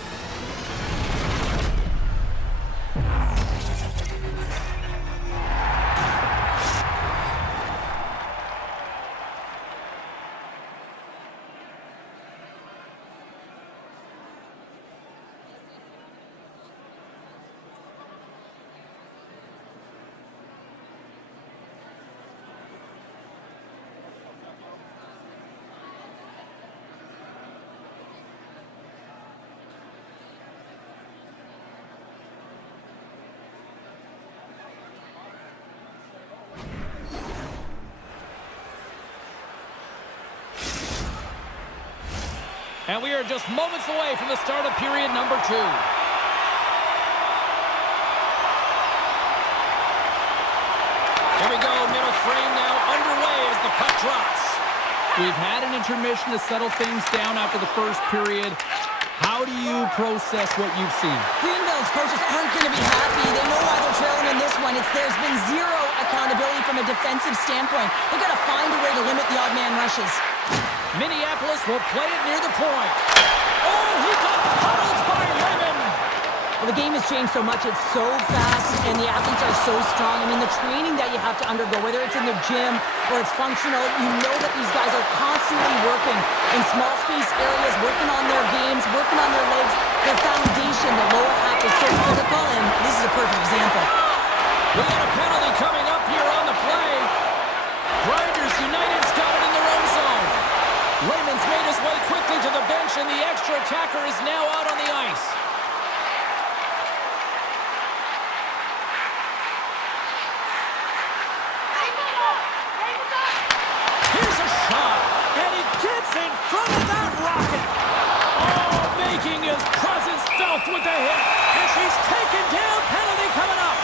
And we are just moments away from the start of period number 2. Here we go, middle frame now underway as the puck drops. We've had an intermission to settle things down after the first period. How do you process what you've seen? Greenville's coaches aren't going to be happy. They know why they're trailing in this one. There's been zero accountability from a defensive standpoint. They've got to find a way to limit the odd man rushes. Minneapolis will play it near the point. Oh, he got puddled by Lemon. Well, the game has changed so much. It's so fast, and the athletes are so strong. I mean, the training that you have to undergo, whether it's in the gym or it's functional, you know that these guys are constantly working in small space areas, working on their games, working on their legs. Their foundation, the lower half, is so critical, and this is a perfect example. We got a penalty coming up here on the play. Grinders United's got it in their own zone. Raymond's made his way quickly to the bench, and the extra attacker is now out on the ice. Here's a shot, and he gets in front of that rocket. Oh, making his presence felt with the hit, and she's taken down. Penalty coming up.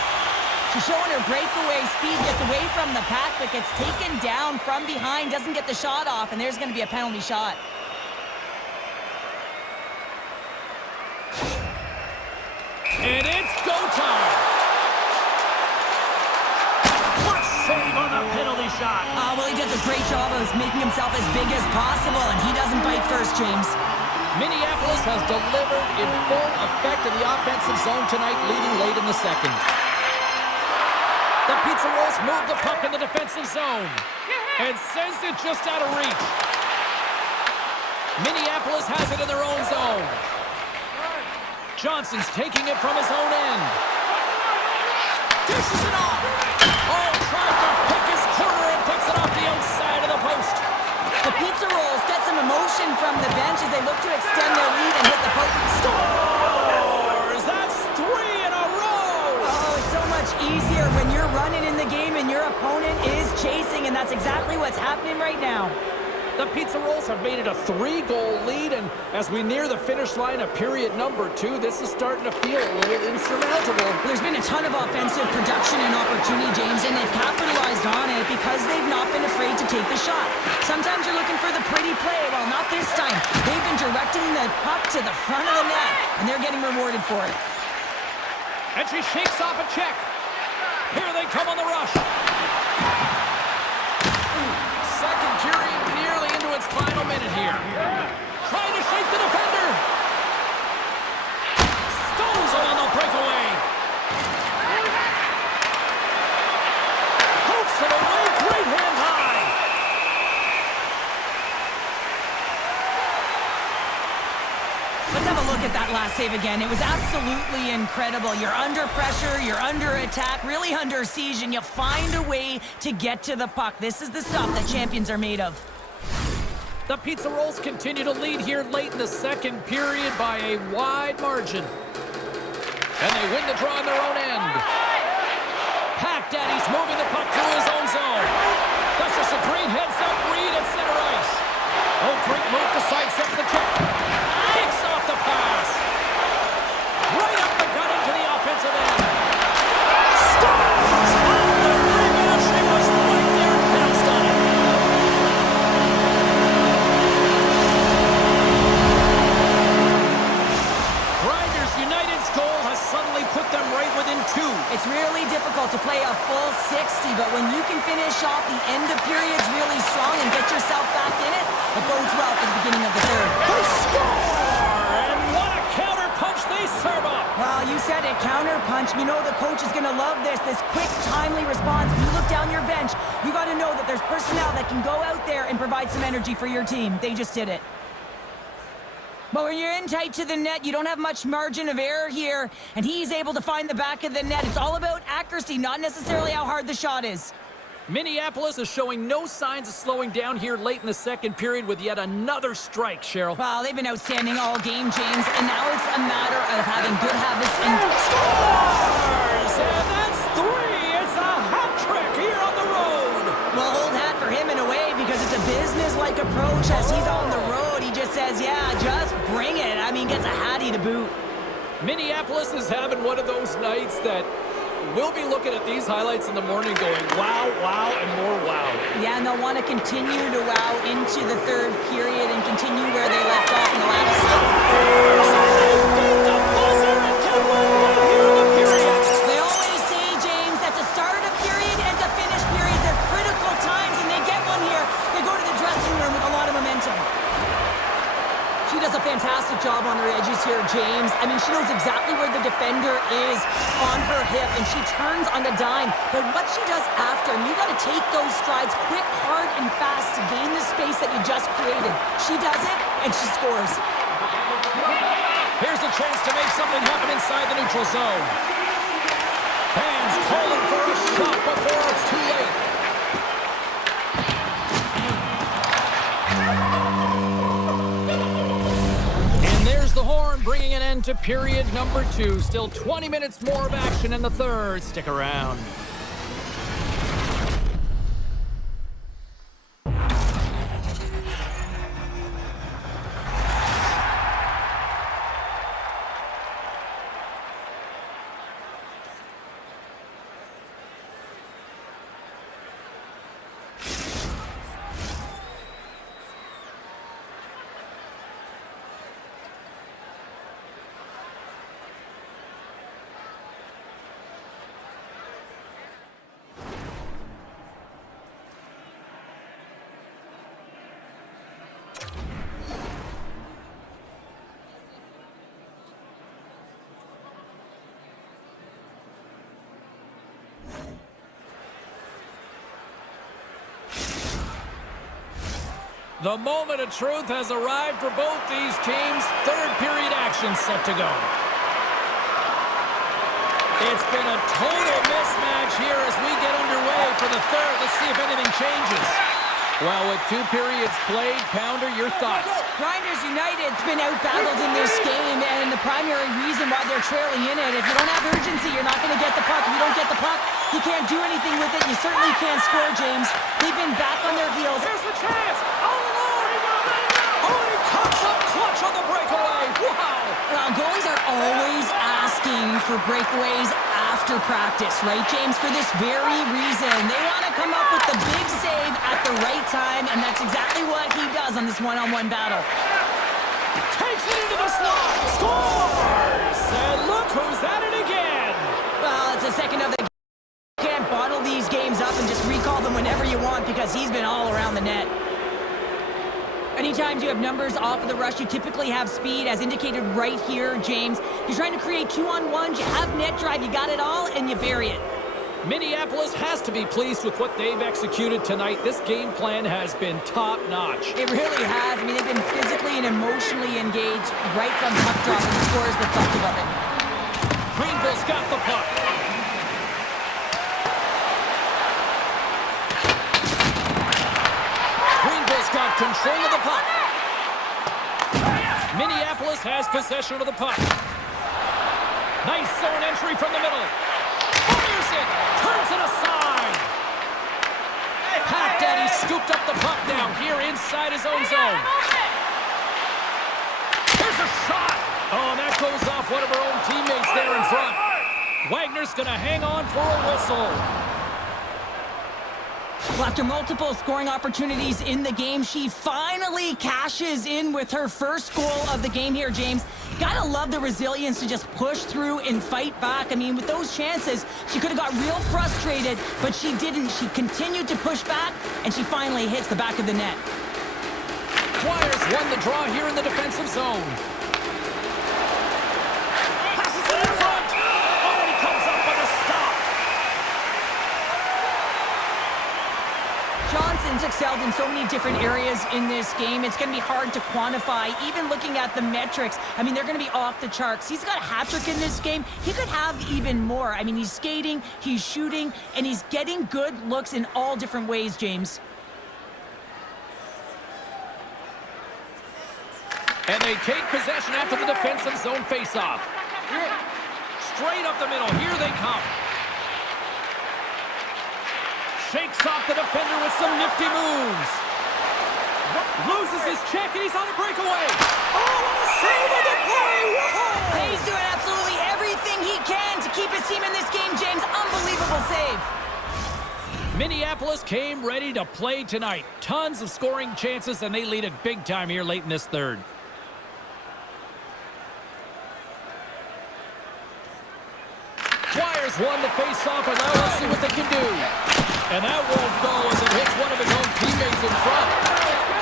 She's showing her breakaway speed, gets away from the pack, but gets taken down from behind, doesn't get the shot off, and there's going to be a penalty shot. And it's go time. What save on the penalty shot. Well, he does a great job of making himself as big as possible, and he doesn't bite first, James. Minneapolis has delivered in full effect in the offensive zone tonight, leading late in the second. The Pizza Rolls move the puck in the defensive zone and sends it just out of reach. Minneapolis has it in their own zone. Johnson's taking it from his own end. Dishes it off. Oh, tried to pick his corner and puts it off the outside of the post. The Pizza Rolls get some emotion from the bench as they look to extend their lead and hit the post. Scores! That's 3 in a row! Oh, it's so much easier when you're running in the game and your opponent is chasing, and that's exactly what's happening right now. The Pizza Rolls have made it a 3-goal lead, and as we near the finish line of period number 2, this is starting to feel a little insurmountable. There's been a ton of offensive production and opportunity, James, and they've capitalized on it because they've not been afraid to take the shot. Sometimes you're looking for the pretty play. Well, not this time. They've been directing the puck to the front of the net, and they're getting rewarded for it. And she shakes off a check. Here they come on the rush. Second period nearly into its final minute here. Trying to shake the defender. Stones him on the breakaway. Hooks it away, great hand high. Let's have a look at that last save again. It was absolutely incredible. You're under pressure, you're under attack, really under siege, and you find a way to get to the puck. This is the stuff that champions are made of. The Pizza Rolls continue to lead here late in the second period by a wide margin. And they win the draw in their own end. Pack Daddy's moving the puck through his own zone. That's just a great heads-up read at center ice. Oh, great move to sidestep the check. Picks off the pass. Right up the gut into the offensive end. Scores! On the rebound, she was right there and pounced on it. Grinders United's goal has suddenly put them right within 2. It's really difficult to play a full 60, but when you can finish off the end of periods really strong and get yourself back in it, it bodes well for the beginning of the third. They score! And what a counter punch they serve up! Well, you said it, counter punch. You know the coach is going to love this quick, timely response. If you look down your bench, you got to know that there's personnel that can go out there and provide some energy for your team. They just did it. But when you're in tight to the net, you don't have much margin of error here, and he's able to find the back of the net. It's all about accuracy, not necessarily how hard the shot is. Minneapolis is showing no signs of slowing down here late in the second period with yet another strike, Cheryl. Well, they've been outstanding all game, James, and now it's a matter of having good habits and... Scores! And that's 3! It's a hat trick here on the road! Well, old hat for him in a way because it's a business-like approach as he's on the road. He just says, yeah, just bring it. I mean, gets a hattie to boot. Minneapolis is having one of those nights that we'll be looking at these highlights in the morning going, wow, wow, and more wow. Yeah, and they'll want to continue to wow into the third period and continue where they left off in the last. Does a fantastic job on her edges here, James. I mean, she knows exactly where the defender is on her hip, and she turns on the dime. But what she does after, and you got to take those strides quick, hard, and fast to gain the space that you just created. She does it, and she scores. Here's a chance to make something happen inside the neutral zone. Fans calling for a shot before it's too late. And there's the horn, bringing an end to period number 2. Still 20 minutes more of action in the third. Stick around. The moment of truth has arrived for both these teams. Third period action set to go. It's been a total mismatch here as we get underway for the third. Let's see if anything changes. Well, with 2 periods played, Pounder, your thoughts? Grinders United's been out-battled in this game, and the primary reason why they're trailing in it, if you don't have urgency, you're not going to get the puck. If you don't get the puck, you can't do anything with it. You certainly can't score, James. They've been back on their heels. Here's the chance! All alone! Oh, he comes up clutch on the breakaway! Wow! Well, goalies are always asking for breakaways after practice, right, James? For this very reason. They want to come up with the big save at the right time, and that's exactly what he does on this one-on-one battle. Takes it into the slot! Scores! And look who's at it again! Well, it's a second of the game. You can't bottle these games up and just recall them whenever you want because he's been all around the net. Anytime you have numbers off of the rush, you typically have speed, as indicated right here, James. You're trying to create 2-on-1s, you have net drive, you got it all, and you bury it. Minneapolis has to be pleased with what they've executed tonight. This game plan has been top-notch. It really has. I mean, they've been physically and emotionally engaged right from puck drop, and the score is reflective of it. Greenville's got the puck. Greenville's got control of the puck. Minneapolis has possession of the puck. Nice zone entry from the middle. Fires it. Turns it aside. Pat Daddy scooped up the puck down here inside his own zone. There's a shot. Oh, and that goes off one of her own teammates there in front. Wagner's going to hang on for a whistle. Well, after multiple scoring opportunities in the game, she finally cashes in with her first goal of the game here, James. Gotta love the resilience to just push through and fight back. I mean, with those chances, she could have got real frustrated, but she didn't. She continued to push back, and she finally hits the back of the net. Flyers won the draw here in the defensive zone. Passes it in front. Oh, and he comes up with a stop. Johnson's excelled in so many different areas in this game. It's going to be hard to quantify, even looking at the metrics. I mean, they're going to be off the charts. He's got a hat trick in this game. He could have even more. I mean, he's skating, he's shooting, and he's getting good looks in all different ways, James. And they take possession after the defensive zone faceoff. Straight up the middle. Here they come. Shakes off the defender with some nifty moves. Loses his check, and he's on a breakaway. Oh, what a save of the play! Whoa! He's doing absolutely everything he can to keep his team in this game, James. Unbelievable save. Minneapolis came ready to play tonight. Tons of scoring chances, and they lead it big time here late in this third. Flyers won the face-off, and now let's see what they can do. And that won't go as it hits one of his own teammates in front.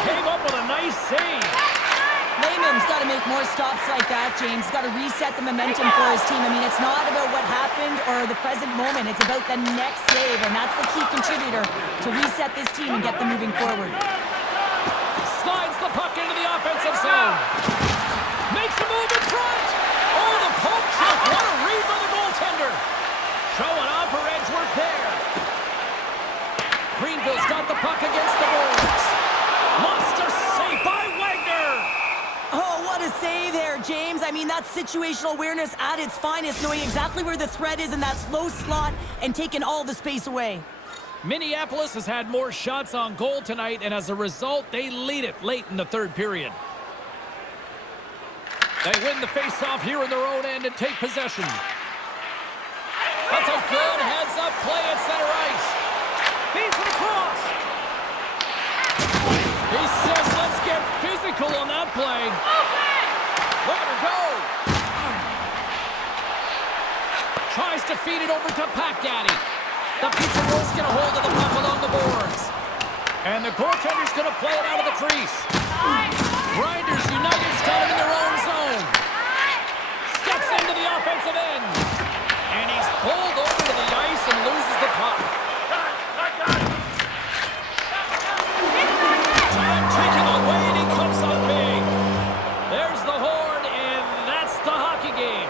Came up with a nice save. Lehman's got to more stops like that, James. He's got to reset the momentum for his team. I mean, it's not about what happened or the present moment. It's about the next save, and that's the key contributor to reset this team and get them moving forward. Slides the puck into the offensive zone. Makes a move in front. Oh, the poke check. What a read by the goaltender. Showing off her edge work there. Greenville's got the puck against the boards. Monster save by Wagner. Oh, what a save there, James. I mean, that's situational awareness at its finest, knowing exactly where the threat is in that slow slot and taking all the space away. Minneapolis has had more shots on goal tonight, and as a result, they lead it late in the third period. They win the face-off here in their own end and take possession. That's a good heads-up play at center ice. Feeds it across. He says, let's get physical on that play. Look at her go. Tries to feed it over to Pack Daddy. The Pizza Roll's get a hold of the puck along the boards. And the goaltender's going to play it out of the crease. Grinders United's got it in their own zone. Steps into the offensive end. And he's pulled over to the ice and loses the puck. Time taken away, and he comes up big. There's the horn, and that's the hockey game.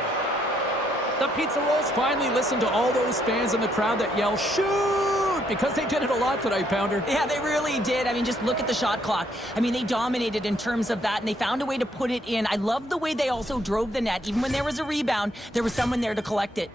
The Pizza Rolls finally listened to all those fans in the crowd that yell, shoot, because they did it a lot tonight, Pounder. Yeah, they really did. I mean, just look at the shot clock. I mean, they dominated in terms of that, and they found a way to put it in. I love the way they also drove the net. Even when there was a rebound, there was someone there to collect it.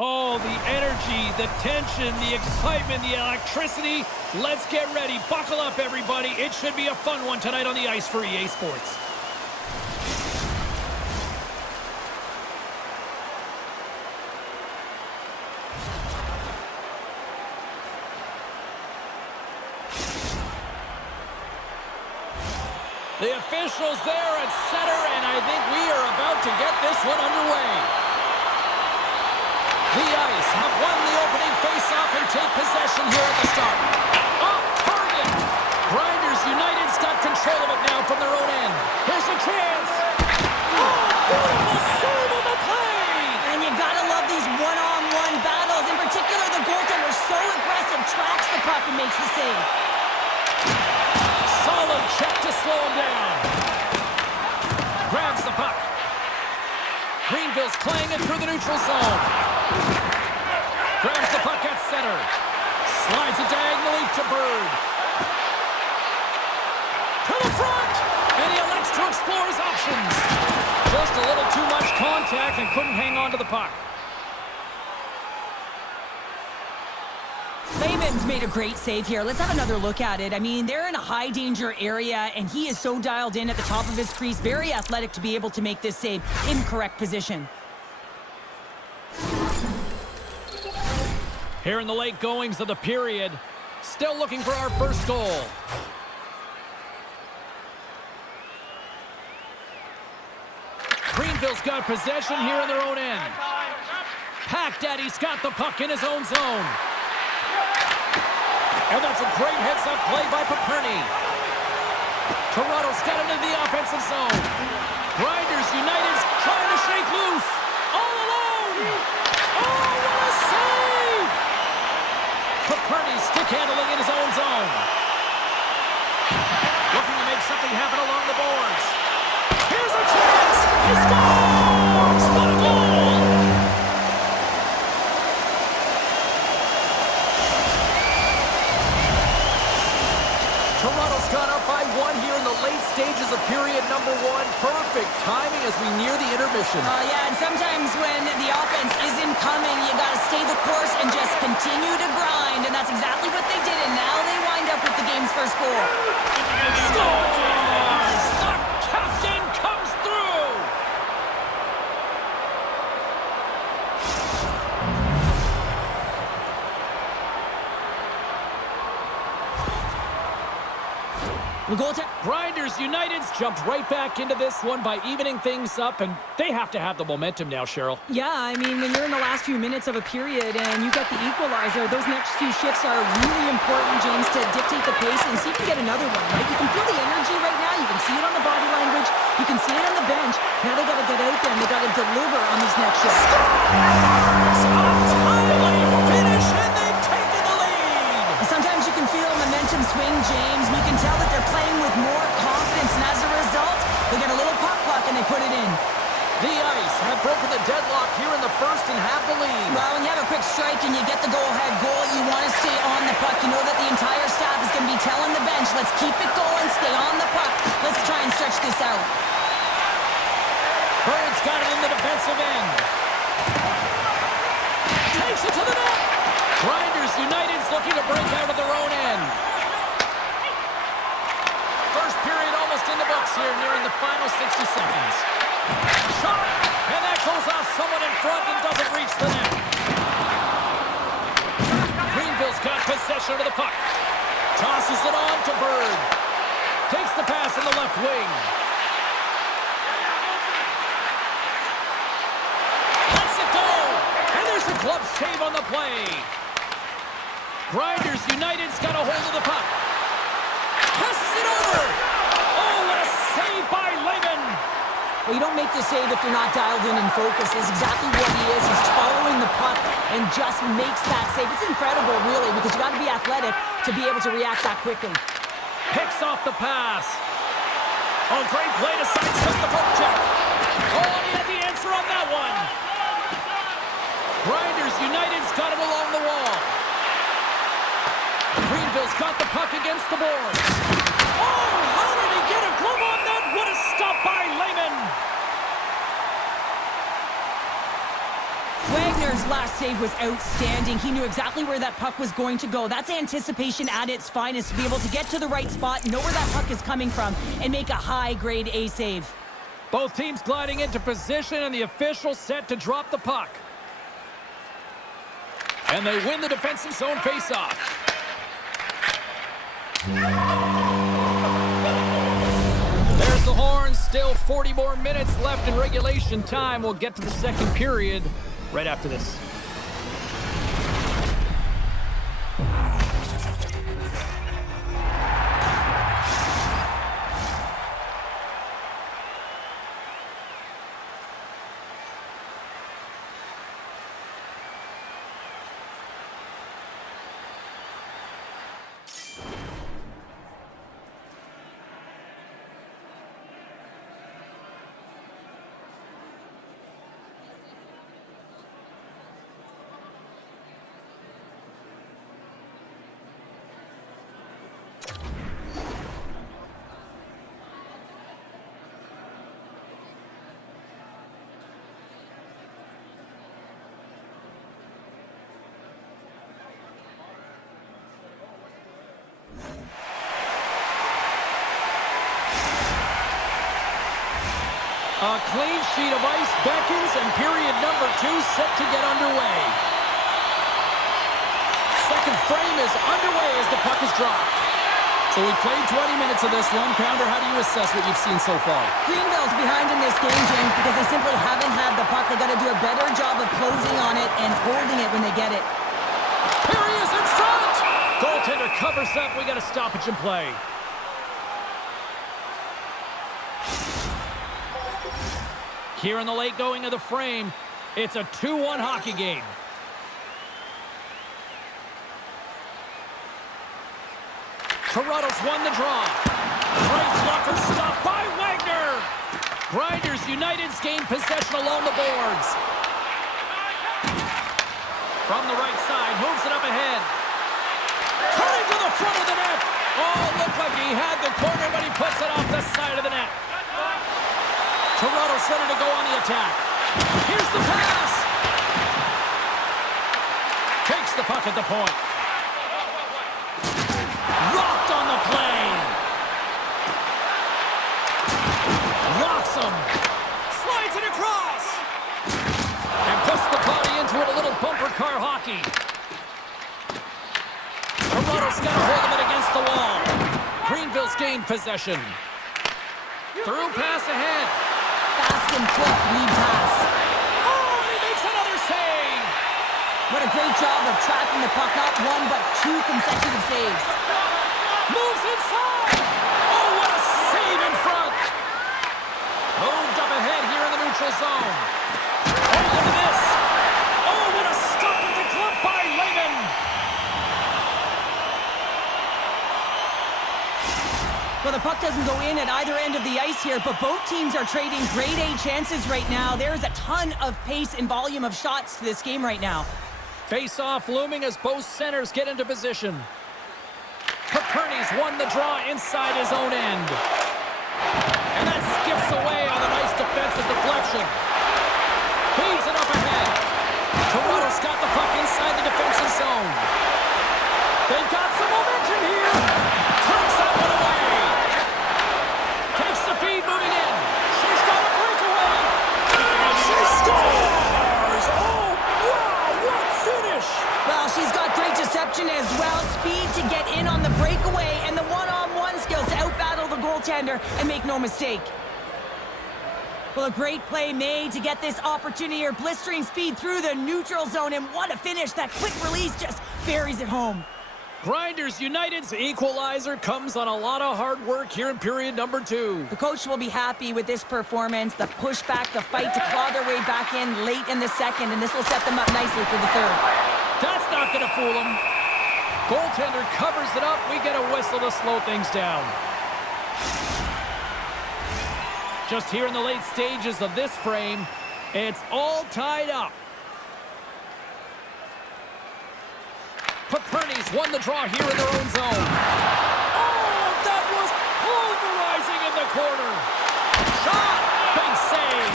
Oh, the energy, the tension, the excitement, the electricity. Let's get ready. Buckle up, everybody. It should be a fun one tonight on the ice for EA Sports. The officials there at center, and I think we are about to get this one underway. The Ice have won the opening faceoff and take possession here at the start. Off target. Grinders United's got control of it now from their own end. Here's a chance. Oh, beautiful save on the play. And you gotta love these one-on-one battles. In particular, the goaltender so aggressive, tracks the puck and makes the save. Solid check to slow him down. Grabs the puck. Greenville's playing it through the neutral zone. Grabs the puck at center. Slides it diagonally to Bird. To the front! And he elects to explore his options. Just a little too much contact and couldn't hang on to the puck. Lehman's made a great save here. Let's have another look at it. I mean, they're in a high-danger area, and he is so dialed in at the top of his crease. Very athletic to be able to make this save in correct position. Here in the late goings of the period, still looking for our first goal. Greenville's got possession here in their own end. Pack Daddy's got the puck in his own zone. And that's a great heads-up play by Paperny. Toronto's got it into the offensive zone. Grinders United's trying to shake loose. All alone. Oh, what a save! Paperny stick handling in his own zone. Looking to make something happen along the boards. Here's a chance! He scores! What a goal! Toronto's gone up by 1 here in the late stages of period number 1. Perfect timing as we near the intermission. Yeah, and sometimes when the offense isn't coming, you got to stay the course and just continue to grind, and that's exactly what they did, and now they wind up with the game's first goal. Scores! The captain comes through! The goal to Grinders United's jumped right back into this one by evening things up, and they have to have the momentum now, Cheryl. Yeah, I mean, when you're in the last few minutes of a period and you get the equalizer, those next few shifts are really important, James, to dictate the pace and see if you can get another one, right? You can feel the energy right now. You can see it on the body language. You can see it on the bench. Now they got to get out there and they got to deliver on these next shifts. Untimely finish, and they've taken the lead! Sometimes you can feel momentum swing, James, and you can tell that they're playing with more confidence, and as a result, they get a little pop clock and they put it in. The Ice have broken the deadlock here in the first and have the lead. Well, when you have a quick strike and you get the go-ahead goal, you want to stay on the puck. You know that the entire staff is going to be telling the bench, let's keep it going, stay on the puck. Let's try and stretch this out. Bird's got it in the defensive end. Takes it to the net. Grinders United's looking to break out of their own end. First period almost in the books here, nearing the final 60 seconds. Shot! And that goes off someone in front and doesn't reach the net. Greenville's got possession of the puck. Tosses it on to Bird. Takes the pass in the left wing. Lets it go! And there's a glove save on the play. Grinders United's got a hold of the puck. Passes it over! Oh, what a save by Lehman! Well, you don't make the save if you're not dialed in and focused. It's exactly what he is. He's following the puck and just makes that save. It's incredible, really, because you got to be athletic to be able to react that quickly. Picks off the pass. Oh, great play to sidestep the poke check. Oh, and he had the answer on that one. Grinders United's got it along the wall. Greenville's got the puck against the boards. Oh, how did he get a glove on that? What a stop by Lehman. Wagner's last save was outstanding. He knew exactly where that puck was going to go. That's anticipation at its finest, to be able to get to the right spot, know where that puck is coming from, and make a high-grade A save. Both teams gliding into position, and the official set to drop the puck. And they win the defensive zone faceoff. There's the horn. Still 40 more minutes left in regulation time. We'll get to the second period right after this. A clean sheet of ice beckons, and period number 2 set to get underway. Second frame is underway as the puck is dropped. So we played 20 minutes of this one. Pounder, how do you assess what you've seen so far? Greenville's behind in this game, James, because they simply haven't had the puck. They got to do a better job of closing on it and holding it when they get it. Here he is in front! Goaltender covers up. We got a stoppage in play. Here in the late going of the frame, it's a 2-1 hockey game. Toronto's won the draw. Great blocker stop by Wagner. Grinders United's gained possession along the boards. From the right side, moves it up ahead. Turning to the front of the net. Oh, looked like he had the corner, but he puts it off the side of the net. Toronto's ready to go on the attack. Here's the pass. Takes the puck at the point. Rocked on the play. Rocks him. Slides it across. And puts the body into it, a little bumper car hockey. Toronto's got a hold of it against the wall. Greenville's gained possession. Through pass ahead. Fast and quick lead pass. Oh, and he makes another save. What a great job of tracking the puck. Not one, but 2 consecutive saves. Moves inside. Oh, what a save in front. Moved up ahead here in the neutral zone. Oh, look at this. Oh, what a stop at the club by Lehman. Well, the puck doesn't go in at either end of the ice here, but both teams are trading grade A chances right now. There is a ton of pace and volume of shots to this game right now. Face-off looming as both centers get into position. Paperny's won the draw inside his own end. And that skips away on a nice defensive deflection. Feeds it up ahead. Toronto's got the puck inside the defensive zone. They've got some momentum here. Turns that one away. Takes the feed moving in. She's got a breakaway. She scores! Oh, wow, what finish! Well, she's got great deception as well. Speed to get in on the breakaway and the one-on-one skills to outbattle the goaltender and make no mistake. Well, a great play made to get this opportunity here. Blistering speed through the neutral zone, and what a finish. That quick release just buries it home. Grinders United's equalizer comes on a lot of hard work here in period number 2. The coach will be happy with this performance, the pushback, the fight to claw their way back in late in the second, and this will set them up nicely for the third. That's not going to fool them. Goaltender covers it up. We get a whistle to slow things down. Just here in the late stages of this frame, it's all tied up. Paperny's won the draw here in their own zone. Oh, that was pulverizing in the corner. Shot! Big save.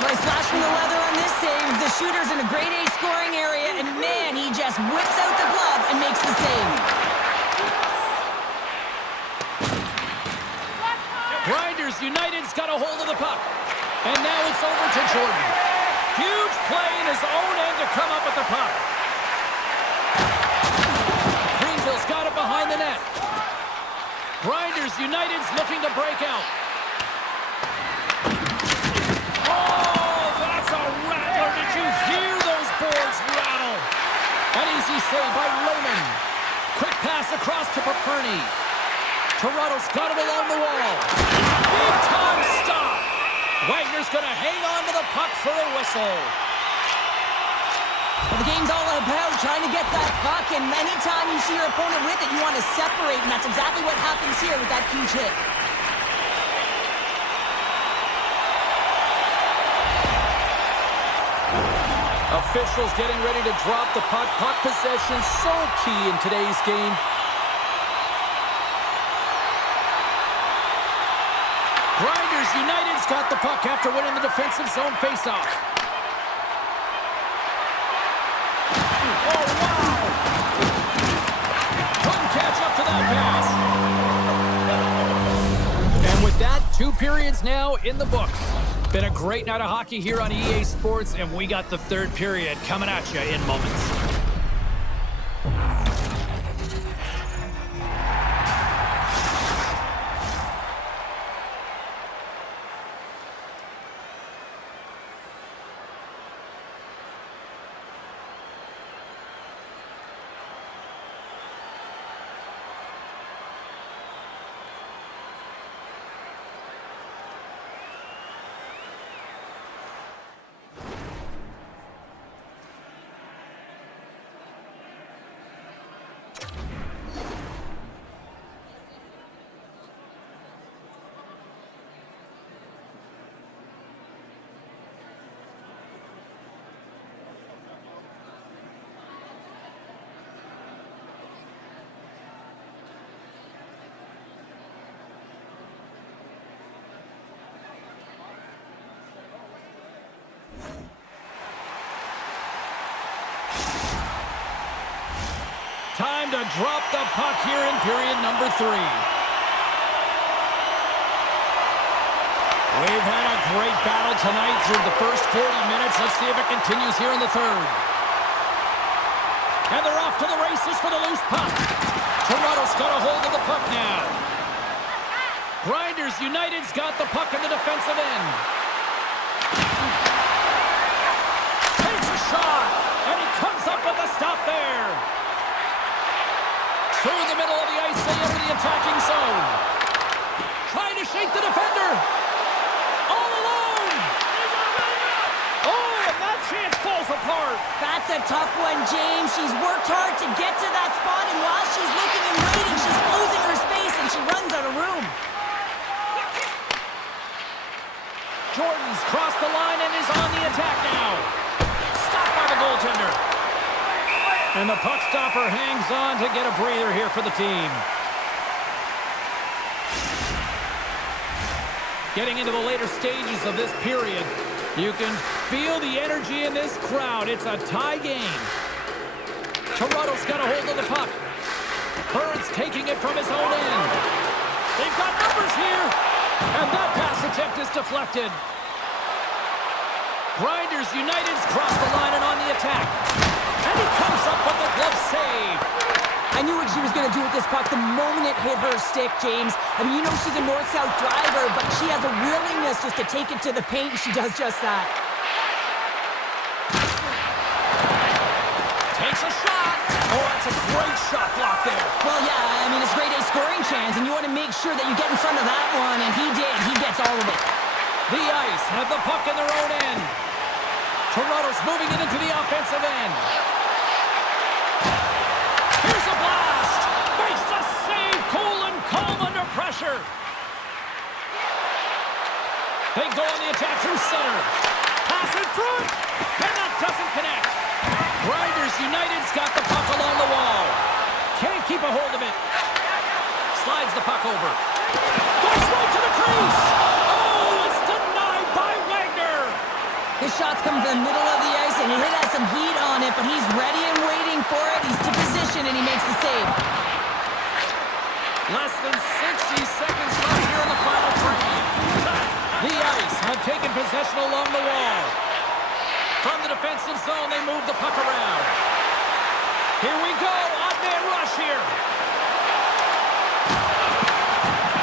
Nice flash from the leather on this save. The shooter's in a grade A scoring area, and man, he just whips out the glove and makes the save. Grinders United's got a hold of the puck. And now it's over to Jordan. Huge play in his own end to come up with the puck. Greenville's got it behind the net. Grinders United's looking to break out. Oh, that's a rattler. Did you hear those boards rattle? An easy save by Lehman. Quick pass across to Paperny. Toronto's got it along the wall. Big time stop. Wagner's going to hang on to the puck for a whistle. Well, the game's all about trying to get that puck, and anytime you see your opponent with it, you want to separate, and that's exactly what happens here with that huge hit. Officials getting ready to drop the puck. Puck possession so key in today's game. Grinders United's got the puck after winning the defensive zone faceoff. Oh, wow! Couldn't catch up to that pass. And with that, 2 periods now in the books. Been a great night of hockey here on EA Sports, and we got the 3rd period coming at you in moments. Time to drop the puck here in period number 3. We've had a great battle tonight through the first 40 minutes. Let's see if it continues here in the 3rd. And they're off to the races for the loose puck. Toronto's got a hold of the puck now. Grinders United's got the puck in the defensive end. Takes a shot, and he comes up with a stop there. Through the middle of the ice, they enter the attacking zone. Trying to shake the defender. All alone. Oh, and that chance falls apart. That's a tough one, James. She's worked hard to get to that spot, and while she's looking and waiting, she's losing her space, and she runs out of room. Jordan's crossed the line and is on the attack now. Stopped by the goaltender. And the puck stopper hangs on to get a breather here for the team. Getting into the later stages of this period, you can feel the energy in this crowd. It's a tie game. Toronto's got a hold of the puck. Burns taking it from his own end. They've got numbers here. And that pass attempt is deflected. Grinders United's crossed the line and on the attack. And he comes up with the glove save. I knew what she was going to do with this puck the moment it hit her stick, James. I mean, you know she's a north-south driver, but she has a willingness just to take it to the paint, and she does just that. Takes a shot. Oh, that's a great shot block there. Well, yeah, I mean, it's grade A scoring chance, and you want to make sure that you get in front of that one, and he did. He gets all of it. The Ice have the puck in their own end. Toronto's moving it into the offensive end. Here's a blast. Makes the save. Cool and calm under pressure. They go on the attack through center. Pass in front. And that doesn't connect. Grinders United's got the puck along the wall. Can't keep a hold of it. Slides the puck over. Goes right to the crease. Oh, it's denied by Wagner. His shot's coming from the middle of the ice, and he has some heat on it, but he's ready and waiting for it. He's to position, and he makes the save. Less than 60 seconds left here in the final frame. The Ice have taken possession along the wall. From the defensive zone, they move the puck around. Here we go, odd-man rush here.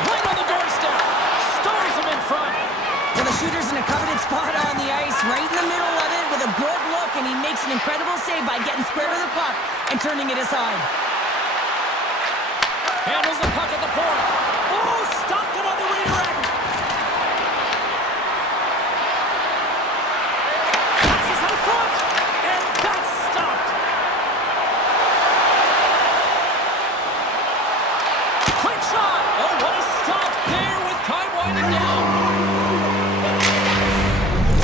Right on the doorstep. Stars him in front. Well, the shooter's in a coveted spot on the ice, right in the middle of it with a good look, and he makes an incredible save by getting square to the puck and turning it aside. Handles the puck at the point. Oh, stopped it on the redirect. Passes out front, and that's stopped. Quick shot. Oh, what a stop there with time winding down.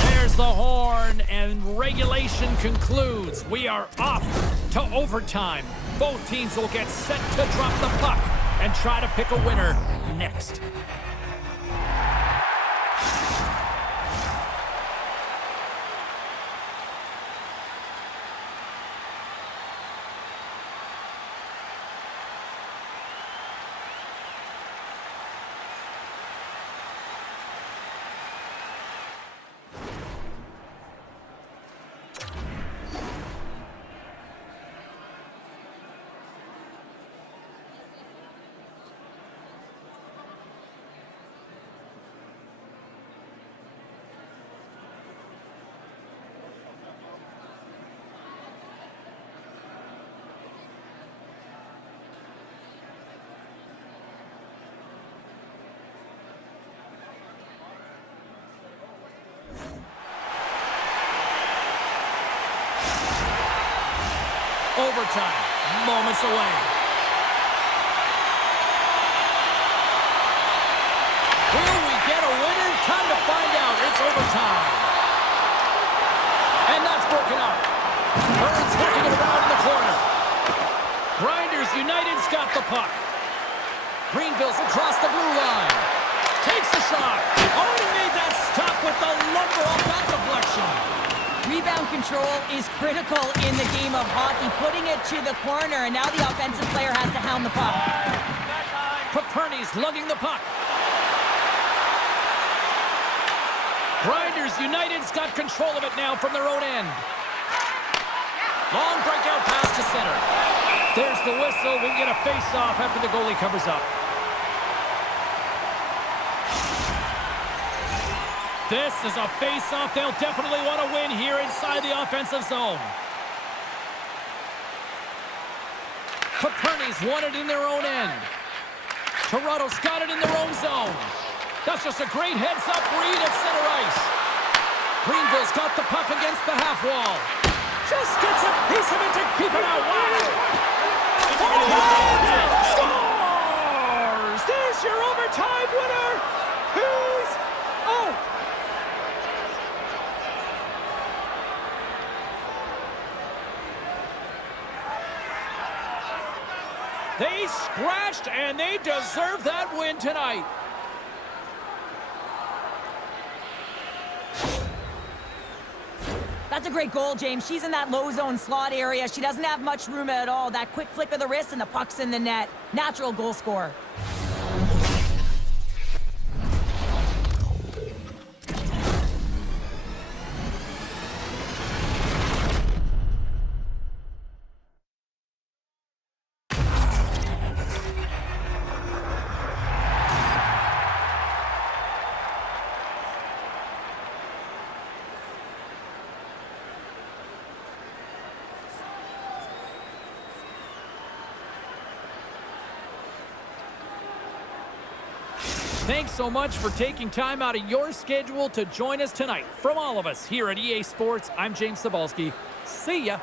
There's the horn, and regulation concludes. We are off to overtime. Both teams will get set to drop the puck and try to pick a winner next. overtime, moments away. Will we get a winner? Time to find out. It's overtime. And that's broken up. Burns working it around in the corner. Grinders United's got the puck. Greenville's across the blue line. Takes the shot. Oh, he made that stop with the lumber off that deflection. Rebound control is critical in the game of hockey, putting it to the corner, and now the offensive player has to hound the puck. Paperny's lugging the puck. Grinders United's got control of it now from their own end. Long breakout pass to center. There's the whistle. We'll get a face-off after the goalie covers up. This is a face-off they'll definitely want to win here inside the offensive zone. Paperny's won it in their own end. Toronto's got it in their own zone. That's just a great heads-up read at center ice. Greenville's got the puck against the half wall. Just gets a piece of it to keep it out. Wow! Scores! There's your overtime winner! Who's... Oh! They scratched, and they deserve that win tonight. That's a great goal, James. She's in that low zone slot area. She doesn't have much room at all. That quick flick of the wrist and the puck's in the net. Natural goal scorer. Thanks so much for taking time out of your schedule to join us tonight. From all of us here at EA Sports, I'm James Cebulski. See ya.